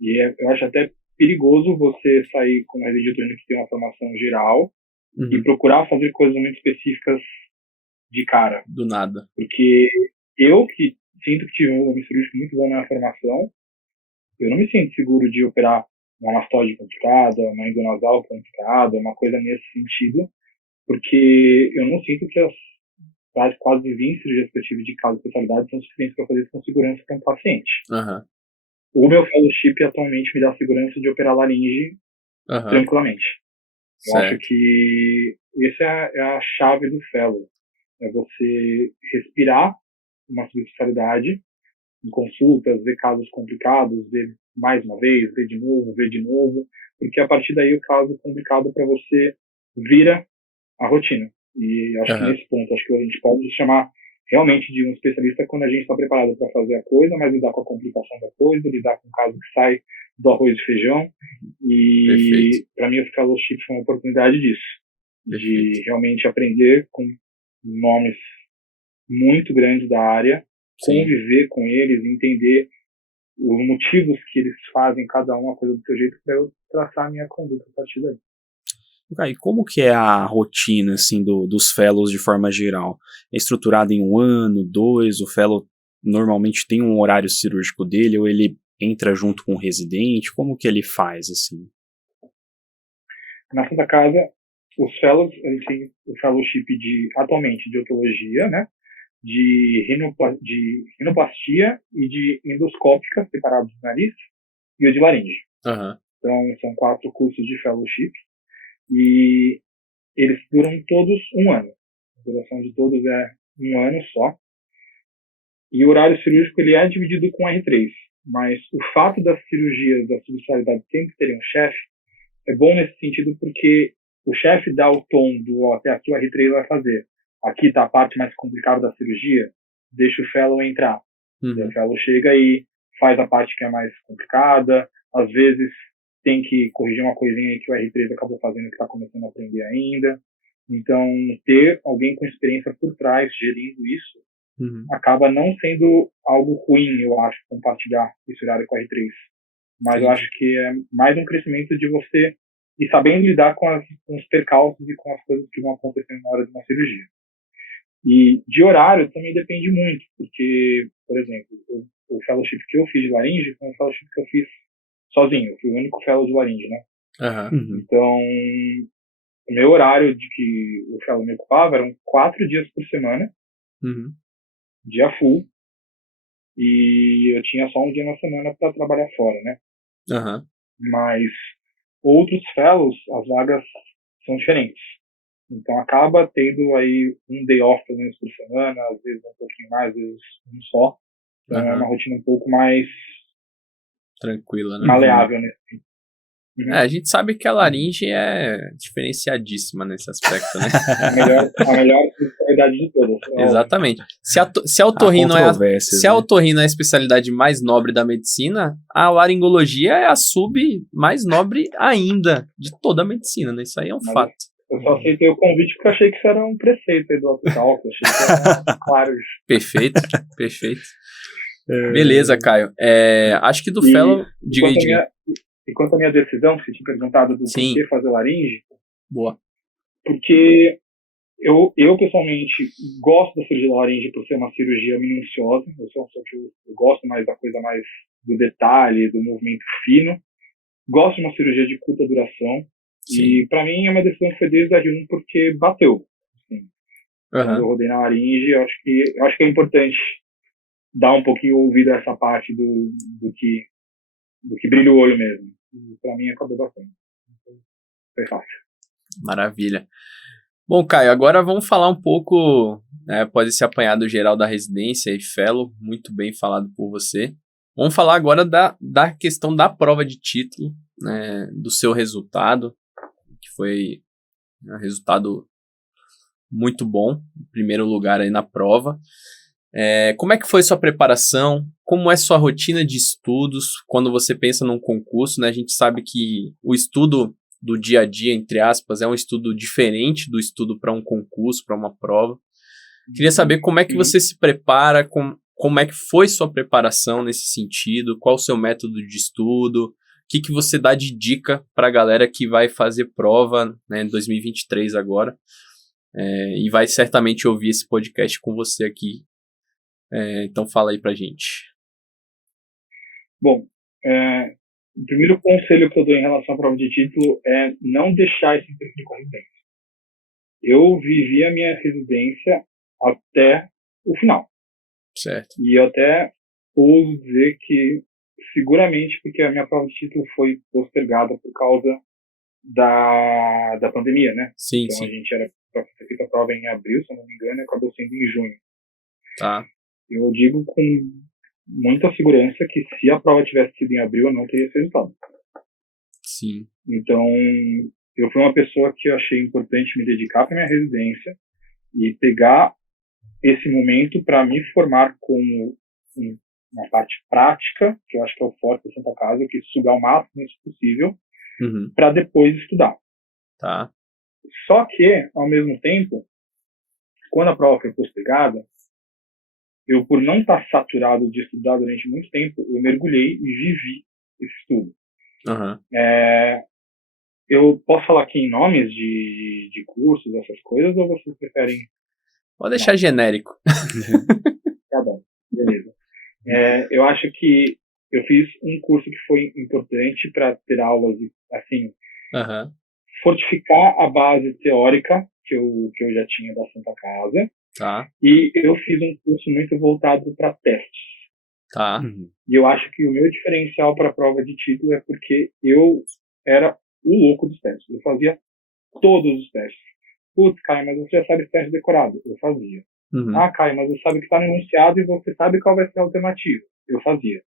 E eu acho até perigoso você sair com uma residente que tem uma formação geral e procurar fazer coisas muito específicas de cara. Do nada. Porque eu que sinto que tive um volume cirúrgico muito bom na formação, eu não me sinto seguro de operar uma mastoide complicada, uma endonasal complicada, uma coisa nesse sentido, porque eu não sinto que as quase 20 cirurgias que eu tive de cada especialidade são suficientes para fazer isso com segurança para um paciente. O meu fellowship atualmente me dá a segurança de operar laringe tranquilamente. Eu acho que essa é a chave do fellow. É você respirar uma subespecialidade em consultas, ver casos complicados, ver mais uma vez, ver de novo, porque a partir daí o caso complicado para você vira a rotina. E acho que nesse ponto, acho que a gente pode chamar realmente de um especialista quando a gente está preparado para fazer a coisa, mas lidar com a complicação da coisa, lidar com o caso que sai do arroz e feijão. E para mim o fellowship foi uma oportunidade disso, de realmente aprender com nomes muito grandes da área, conviver com eles, entender os motivos que eles fazem cada uma coisa do seu jeito para eu traçar a minha conduta a partir daí. E como que é a rotina assim, dos fellows de forma geral? É estruturado em 1 ano, 2? O fellow normalmente tem um horário cirúrgico dele ou ele entra junto com o residente? Como que ele faz assim? Na Santa Casa, os fellows, a gente tem o fellowship atualmente de otologia, né? De rinoplastia e de endoscópica, separados do nariz, e o de laringe. Então, são 4 cursos de fellowship. E eles duram todos 1 ano. A duração de todos é 1 ano só. E o horário cirúrgico ele é dividido com R3. Mas o fato das cirurgias da subespecialidade sempre terem um chefe é bom nesse sentido porque o chefe dá o tom do até aqui o R3 vai fazer. Aqui está a parte mais complicada da cirurgia, deixa o fellow entrar. O fellow chega e faz a parte que é mais complicada. Às vezes tem que corrigir uma coisinha que o R3 acabou fazendo que está começando a aprender ainda. Então, ter alguém com experiência por trás, gerindo isso, acaba não sendo algo ruim, eu acho, compartilhar esse horário com o R3. Mas eu acho que é mais um crescimento de você ir sabendo lidar com os percalços e com as coisas que vão acontecendo na hora de uma cirurgia. E de horário também depende muito, porque, por exemplo, o fellowship que eu fiz de laringe foi um fellowship que eu fiz sozinho, eu fui o único fellow de laringe, né? Então, o meu horário de que o fellow me ocupava eram 4 dias por semana, dia full, e eu tinha só um dia na semana para trabalhar fora, né? Mas outros fellows, as vagas são diferentes. Então acaba tendo aí um day off pelo menos por semana, às vezes um pouquinho mais, às vezes um só. Então é uma rotina um pouco mais tranquila, né? Maleável, né? A gente sabe que a laringe é diferenciadíssima nesse aspecto, né? a melhor especialidade de todas. Exatamente. Se a otorrino é a especialidade mais nobre da medicina, a laringologia é a sub mais nobre ainda de toda a medicina, né? Isso aí é um fato. Eu só aceitei o convite porque achei que isso era um preceito aí do hospital, achei que era claro. Perfeito. Beleza, Caio. Acho que do fellow... Diga aí. E quanto à minha decisão, que você tinha perguntado do porquê fazer laringe. Boa. Porque eu pessoalmente gosto da cirurgia da laringe por ser uma cirurgia minuciosa. Eu gosto mais da coisa mais do detalhe, do movimento fino. Gosto de uma cirurgia de curta duração. E para mim é uma decisão que foi desde a R1 porque bateu. Assim. Quando eu rodei na laringe, eu acho que é importante dar um pouquinho ouvido a essa parte do que brilha o olho mesmo. E pra mim acabou bastante. Foi fácil. Maravilha. Bom, Caio, agora vamos falar um pouco, após esse apanhado geral da residência e fellow, muito bem falado por você. Vamos falar agora da questão da prova de título, né, do seu resultado, que foi um resultado muito bom, primeiro lugar aí na prova. Como é que foi sua preparação? Como é sua rotina de estudos quando você pensa num concurso, né? A gente sabe que o estudo do dia a dia, entre aspas, é um estudo diferente do estudo para um concurso, para uma prova. Queria saber como é que você se prepara, como é que foi sua preparação nesse sentido, qual o seu método de estudo, o que você dá de dica para a galera que vai fazer prova, né, em 2023 agora, e vai certamente ouvir esse podcast com você aqui. Então fala aí pra gente. Bom, o primeiro conselho que eu dou em relação à prova de título é não deixar esse tempo de residência. Eu vivi a minha residência até o final. Certo. E eu até ouso dizer que, seguramente, porque a minha prova de título foi postergada por causa da pandemia, né? Sim, então sim. A gente era para ter feito a prova em abril, se eu não me engano, e acabou sendo em junho. Tá. Eu digo com muita segurança que se a prova tivesse sido em abril, eu não teria esse resultado. Sim. Então, eu fui uma pessoa que eu achei importante me dedicar para minha residência e pegar esse momento para me formar como uma parte prática, que eu acho que é o forte da Santa Casa, que é estudar o máximo possível, para depois estudar. Tá. Só que, ao mesmo tempo, quando a prova foi postergada, eu, por não estar saturado de estudar durante muito tempo, eu mergulhei e vivi esse estudo. Eu posso falar aqui em nomes de cursos, essas coisas, ou vocês preferem? Pode deixar genérico. Tá bom, beleza. Eu acho que eu fiz um curso que foi importante para ter aulas, assim, fortificar a base teórica que eu já tinha da Santa Casa. Tá. E eu fiz um curso muito voltado para testes. Tá. E eu acho que o meu diferencial para a prova de título é porque eu era o louco dos testes. Eu fazia todos os testes. Putz, Caio, mas você já sabe esse teste decorado? Eu fazia. Ah, Caio, mas você sabe que está no enunciado e você sabe qual vai ser a alternativa? Eu fazia.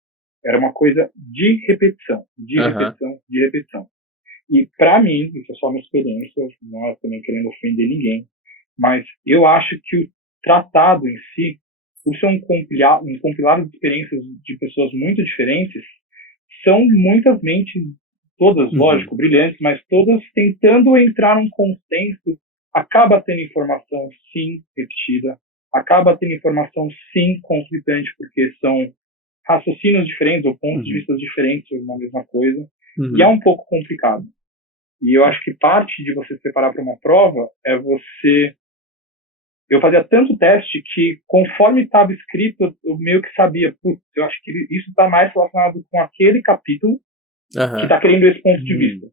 Era uma coisa de repetição, de repetição. E para mim, isso é só uma experiência, não é também querendo ofender ninguém, mas eu acho que o tratado em si, por ser um compilado de experiências de pessoas muito diferentes, são muitas mentes, todas, lógico, brilhantes, mas todas tentando entrar num consenso, acaba tendo informação, sim, repetida, acaba tendo informação, sim, conflitante, porque são raciocínios diferentes ou pontos de vista diferentes sobre uma mesma coisa, e é um pouco complicado. E eu acho que parte de você se preparar para uma prova é você... Eu fazia tanto teste que, conforme estava escrito, eu meio que sabia, putz, eu acho que isso está mais relacionado com aquele capítulo que está querendo esse ponto de vista.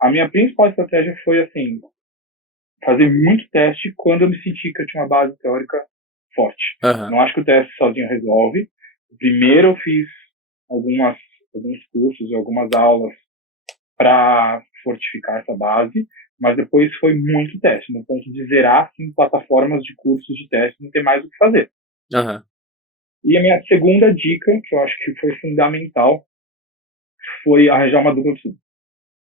A minha principal estratégia foi, assim, fazer muito teste quando eu me senti que eu tinha uma base teórica forte. Não acho que o teste sozinho resolve. Primeiro eu fiz alguns cursos, algumas aulas para fortificar essa base, mas depois foi muito teste, no ponto de zerar assim, plataformas de cursos de teste, não ter mais o que fazer. E a minha segunda dica, que eu acho que foi fundamental, foi arranjar uma dupla de estudo.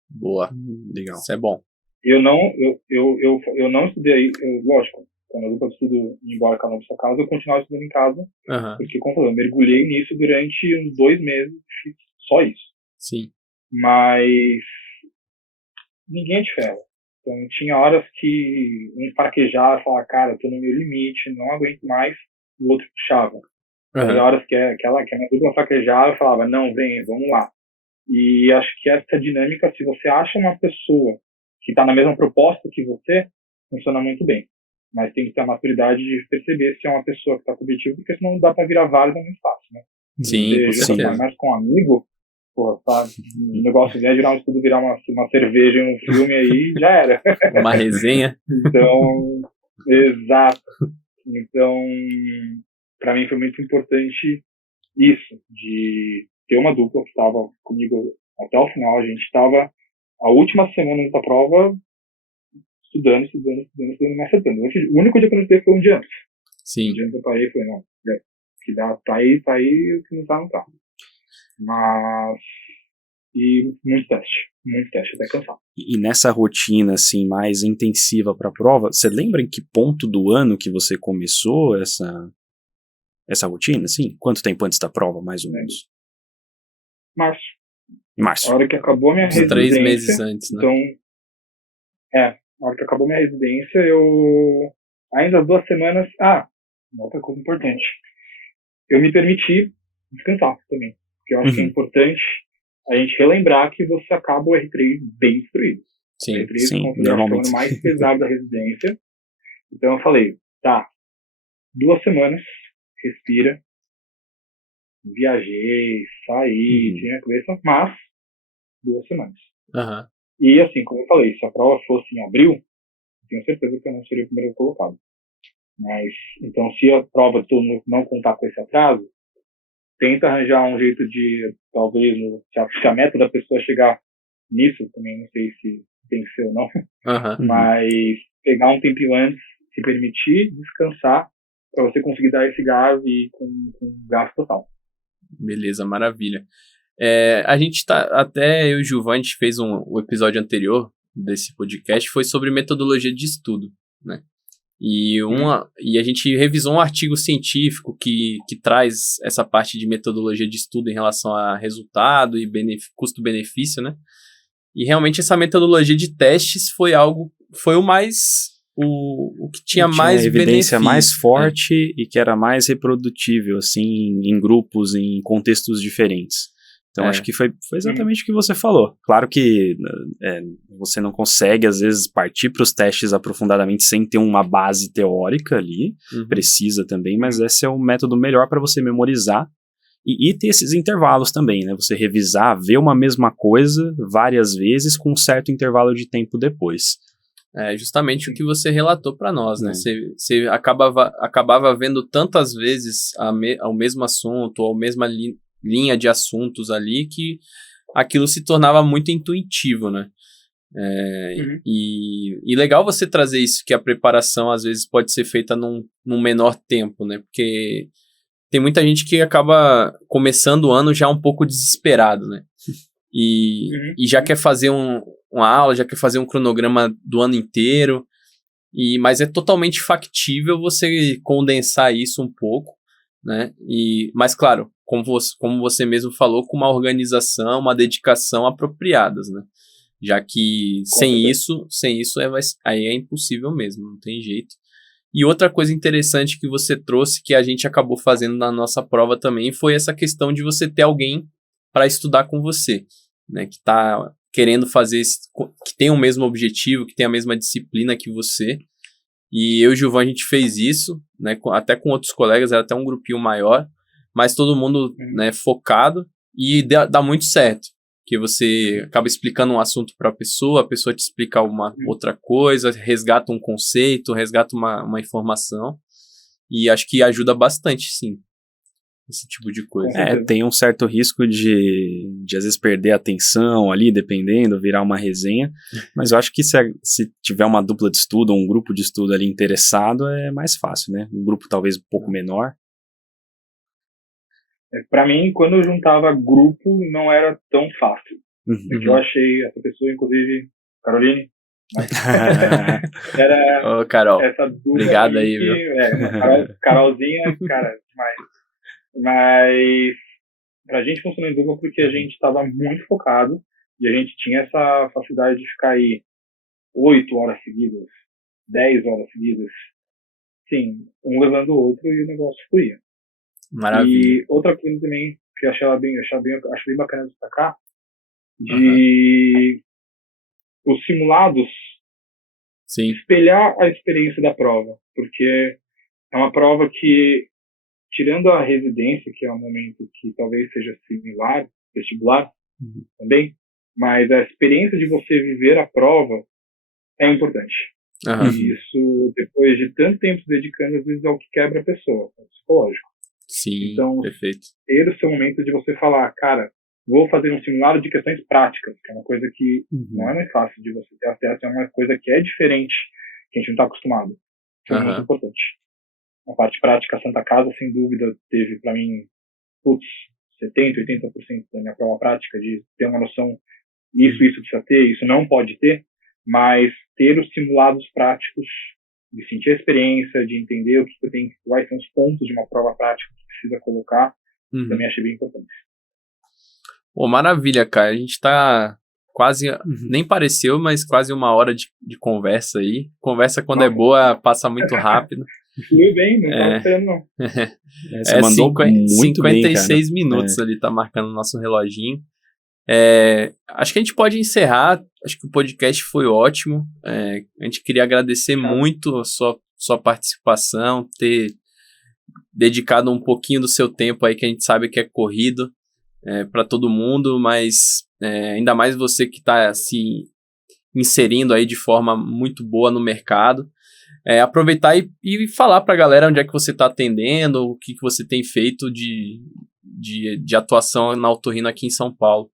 Boa, legal. Isso é bom. Eu não estudei, lógico, quando a dupla de estudo ia embora com a nossa casa, eu continuava estudando em casa, porque, como eu falei, eu mergulhei nisso durante uns 2 meses, só isso. Sim. Mas ninguém é de ferro. Então, tinha horas que um fraquejava, falava, cara, eu tô no meu limite, não aguento mais, o outro puxava. Tinha horas que a minha dupla fraquejava, eu falava, não, vem, vamos lá. E acho que essa dinâmica, se você acha uma pessoa que está na mesma proposta que você, funciona muito bem. Mas tem que ter a maturidade de perceber se é uma pessoa que está com objetivo, porque senão não dá para virar válida muito fácil, né? Sim, com certeza. Mais com um amigo, porra, tá, o negócio vier virar um estudo, virar uma cerveja em um filme aí, já era. Uma resenha. Então, exato. Então, para mim foi muito importante isso, de ter uma dupla que estava comigo até o final. A gente estava a última semana da prova estudando, me acertando. O único dia que eu não estudei foi um dia antes. Sim. Um dia antes eu parei e falei, não, que dá, tá aí, o que não tá, não tá. Mas, e muito teste, até cansar. E nessa rotina, assim, mais intensiva para a prova, você lembra em que ponto do ano que você começou essa rotina, assim? Quanto tempo antes da prova, mais ou menos? Março. Março. A hora que acabou a minha Uns residência. 3 meses antes, né? Então, a hora que acabou minha residência, eu. Ainda as 2 semanas. Uma outra coisa importante. Eu me permiti descansar também. Porque eu acho que é importante a gente relembrar que você acaba o R3 bem destruído. Sim, R3 sim, é o ano mais pesado da residência. Então eu falei, 2 semanas, respira. Viajei, saí, tinha a cabeça, mas 2 semanas. Uhum. E assim, como eu falei, se a prova fosse em abril, tenho certeza que eu não seria o primeiro colocado. Mas, então, se a prova todo mundo não contar com esse atraso, tenta arranjar um jeito de, talvez, se a meta da pessoa chegar nisso, também não sei se tem que ser ou não, mas pegar um tempinho antes, se permitir descansar, para você conseguir dar esse gás e com gás total. Beleza, maravilha. A gente até eu e o Gilvan, a gente fez o episódio anterior desse podcast, foi sobre metodologia de estudo, né? E a gente revisou um artigo científico que traz essa parte de metodologia de estudo em relação a resultado e custo-benefício, né? E realmente essa metodologia de testes foi o que tinha mais evidência benefício, mais forte e que era mais reprodutível, assim, em grupos, em contextos diferentes. Então, acho que foi exatamente o que você falou. Claro que você não consegue, às vezes, partir para os testes aprofundadamente sem ter uma base teórica ali, precisa também, mas esse é o método melhor para você memorizar e ter esses intervalos também, né? Você revisar, ver uma mesma coisa várias vezes com um certo intervalo de tempo depois. É justamente o que você relatou para nós, né? Você acabava vendo tantas vezes ao mesmo assunto, ou a mesma linha de assuntos ali, que aquilo se tornava muito intuitivo, né? E legal você trazer isso, que a preparação às vezes pode ser feita num menor tempo, né? Porque tem muita gente que acaba começando o ano já um pouco desesperado, né? E já quer fazer uma aula, já quer fazer um cronograma do ano inteiro, mas é totalmente factível você condensar isso um pouco, né? Mas claro, como você mesmo falou, com uma organização, uma dedicação apropriadas, né? Já que sem isso aí é impossível mesmo, não tem jeito. E outra coisa interessante que você trouxe, que a gente acabou fazendo na nossa prova também, foi essa questão de você ter alguém para estudar com você, né? Que está querendo fazer, que tem o mesmo objetivo, que tem a mesma disciplina que você. E eu e o Gilvan, a gente fez isso, né? Até com outros colegas, era até um grupinho maior, mas todo mundo, né, focado, e dá muito certo. Que você acaba explicando um assunto para a pessoa te explica uma outra coisa, resgata um conceito, resgata uma informação, e acho que ajuda bastante, sim, esse tipo de coisa. Tem um certo risco de às vezes perder a atenção ali, dependendo, virar uma resenha, mas eu acho que se tiver uma dupla de estudo, ou um grupo de estudo ali interessado, é mais fácil, né? Um grupo talvez um pouco menor. Para mim, quando eu juntava grupo, não era tão fácil. Porque eu achei essa pessoa, inclusive, Caroline, era Carol, essa dupla. Obrigado aí, viu? Carolzinha, cara, demais. Mas pra gente funcionou em dupla porque a gente estava muito focado e a gente tinha essa facilidade de ficar aí 8 horas seguidas, 10 horas seguidas, sim, um levando o outro e o negócio fluía. Maravilha. E outra coisa também que eu acho bem bacana destacar, de os simulados espelhar a experiência da prova, porque é uma prova que, tirando a residência, que é um momento que talvez seja similar, vestibular também, mas a experiência de você viver a prova é importante. E isso, depois de tanto tempo se dedicando, às vezes é o que quebra a pessoa, é psicológico. Sim, então, perfeito. Ter o seu momento de você falar, cara, vou fazer um simulado de questões práticas, que é uma coisa que não é muito fácil de você ter acesso, é uma coisa que é diferente, que a gente não está acostumado. Isso é muito importante. A parte prática, a Santa Casa, sem dúvida, teve para mim, 70%, 80% da minha prova prática, de ter uma noção isso precisa ter, isso não pode ter, mas ter os simulados práticos, de sentir a experiência, de entender o que eu tenho, quais são os pontos de uma prova prática que precisa colocar, também achei bem importante. Pô, maravilha, cara. A gente tá quase, nem pareceu, mas quase 1 hora de conversa aí. Conversa, quando é boa, passa muito rápido. Fluiu bem, não tava esperando, não. Você mandou muito 56 bem, minutos ali, tá marcando o nosso reloginho. Acho que a gente pode encerrar. Acho que o podcast foi ótimo. A gente queria agradecer muito a sua participação, ter dedicado um pouquinho do seu tempo aí, que a gente sabe que é corrido para todo mundo, mas ainda mais você que está se inserindo aí de forma muito boa no mercado. Aproveitar e falar para a galera onde é que você está atendendo, o que você tem feito de atuação na otorrino aqui em São Paulo.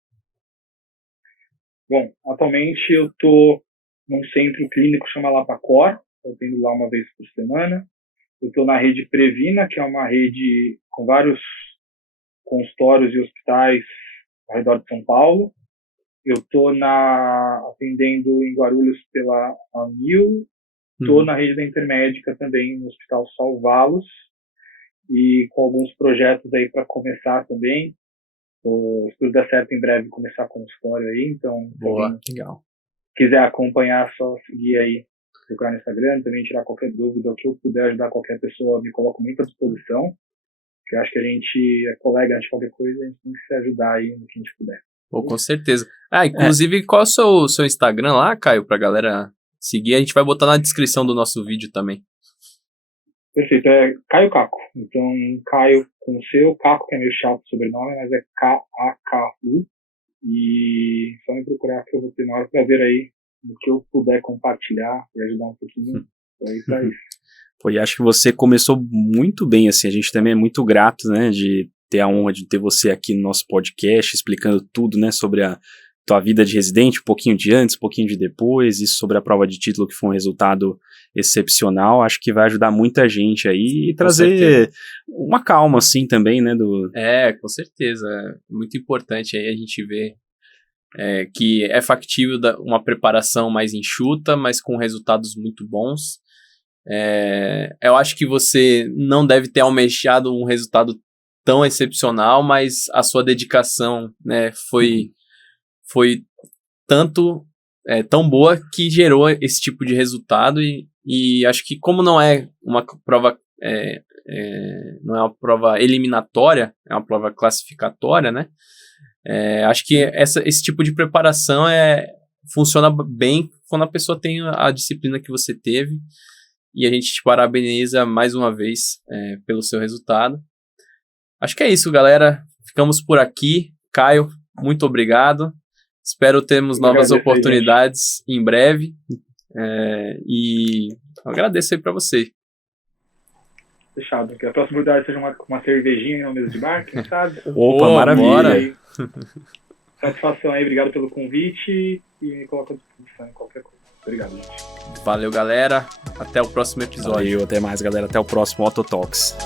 Bom, atualmente eu estou num centro clínico chamado Lapacor, eu atendo lá uma vez por semana. Eu estou na rede Previna, que é uma rede com vários consultórios e hospitais ao redor de São Paulo. Eu estou atendendo em Guarulhos pela Amil. Estou na rede da Intermédica também, no Hospital Salvalos, e com alguns projetos aí para começar também. Se tudo der certo, em breve começar a consultório aí, então... Boa, legal. Se quiser acompanhar, só seguir aí, procurar no Instagram, também tirar qualquer dúvida, o que eu puder ajudar qualquer pessoa, me coloco muito à disposição, porque eu acho que a gente é colega de qualquer coisa, a gente tem que se ajudar aí no que a gente puder. Pô, com certeza. Inclusive, qual é o seu Instagram lá, Caio, pra galera seguir? A gente vai botar na descrição do nosso vídeo também. Perfeito, é Caio Caco. Então, Caio com o seu, Caco, que é meio chato o sobrenome, mas é K-A-K-U. E só me procurar que eu vou ter maior prazer aí no que eu puder compartilhar e ajudar um pouquinho. Aí pra isso. Pô, e acho que você começou muito bem, assim, a gente também é muito grato, né, de ter a honra de ter você aqui no nosso podcast, explicando tudo, né, sobre a tua vida de residente, um pouquinho de antes, um pouquinho de depois, isso sobre a prova de título, que foi um resultado excepcional. Acho que vai ajudar muita gente aí e trazer uma calma, assim, também, né? Com certeza. É muito importante aí a gente ver que é factível uma preparação mais enxuta, mas com resultados muito bons. Eu acho que você não deve ter almejado um resultado tão excepcional, mas a sua dedicação, né, foi tão boa que gerou esse tipo de resultado e acho que como não é uma prova não é uma prova eliminatória, é uma prova classificatória, né? Acho que esse tipo de preparação funciona bem quando a pessoa tem a disciplina que você teve, e a gente te parabeniza mais uma vez pelo seu resultado. Acho que é isso, galera. Ficamos por aqui. Caio, muito obrigado. Espero termos novas oportunidades em breve. E agradeço aí pra você. Fechado. Que a próxima oportunidade seja uma cervejinha na mesa de bar, quem sabe? Opa, maravilha. Satisfação aí, obrigado pelo convite e me coloco à disposição em qualquer coisa. Obrigado, gente. Valeu, galera. Até o próximo episódio. Valeu, até mais, galera. Até o próximo Auto Talks.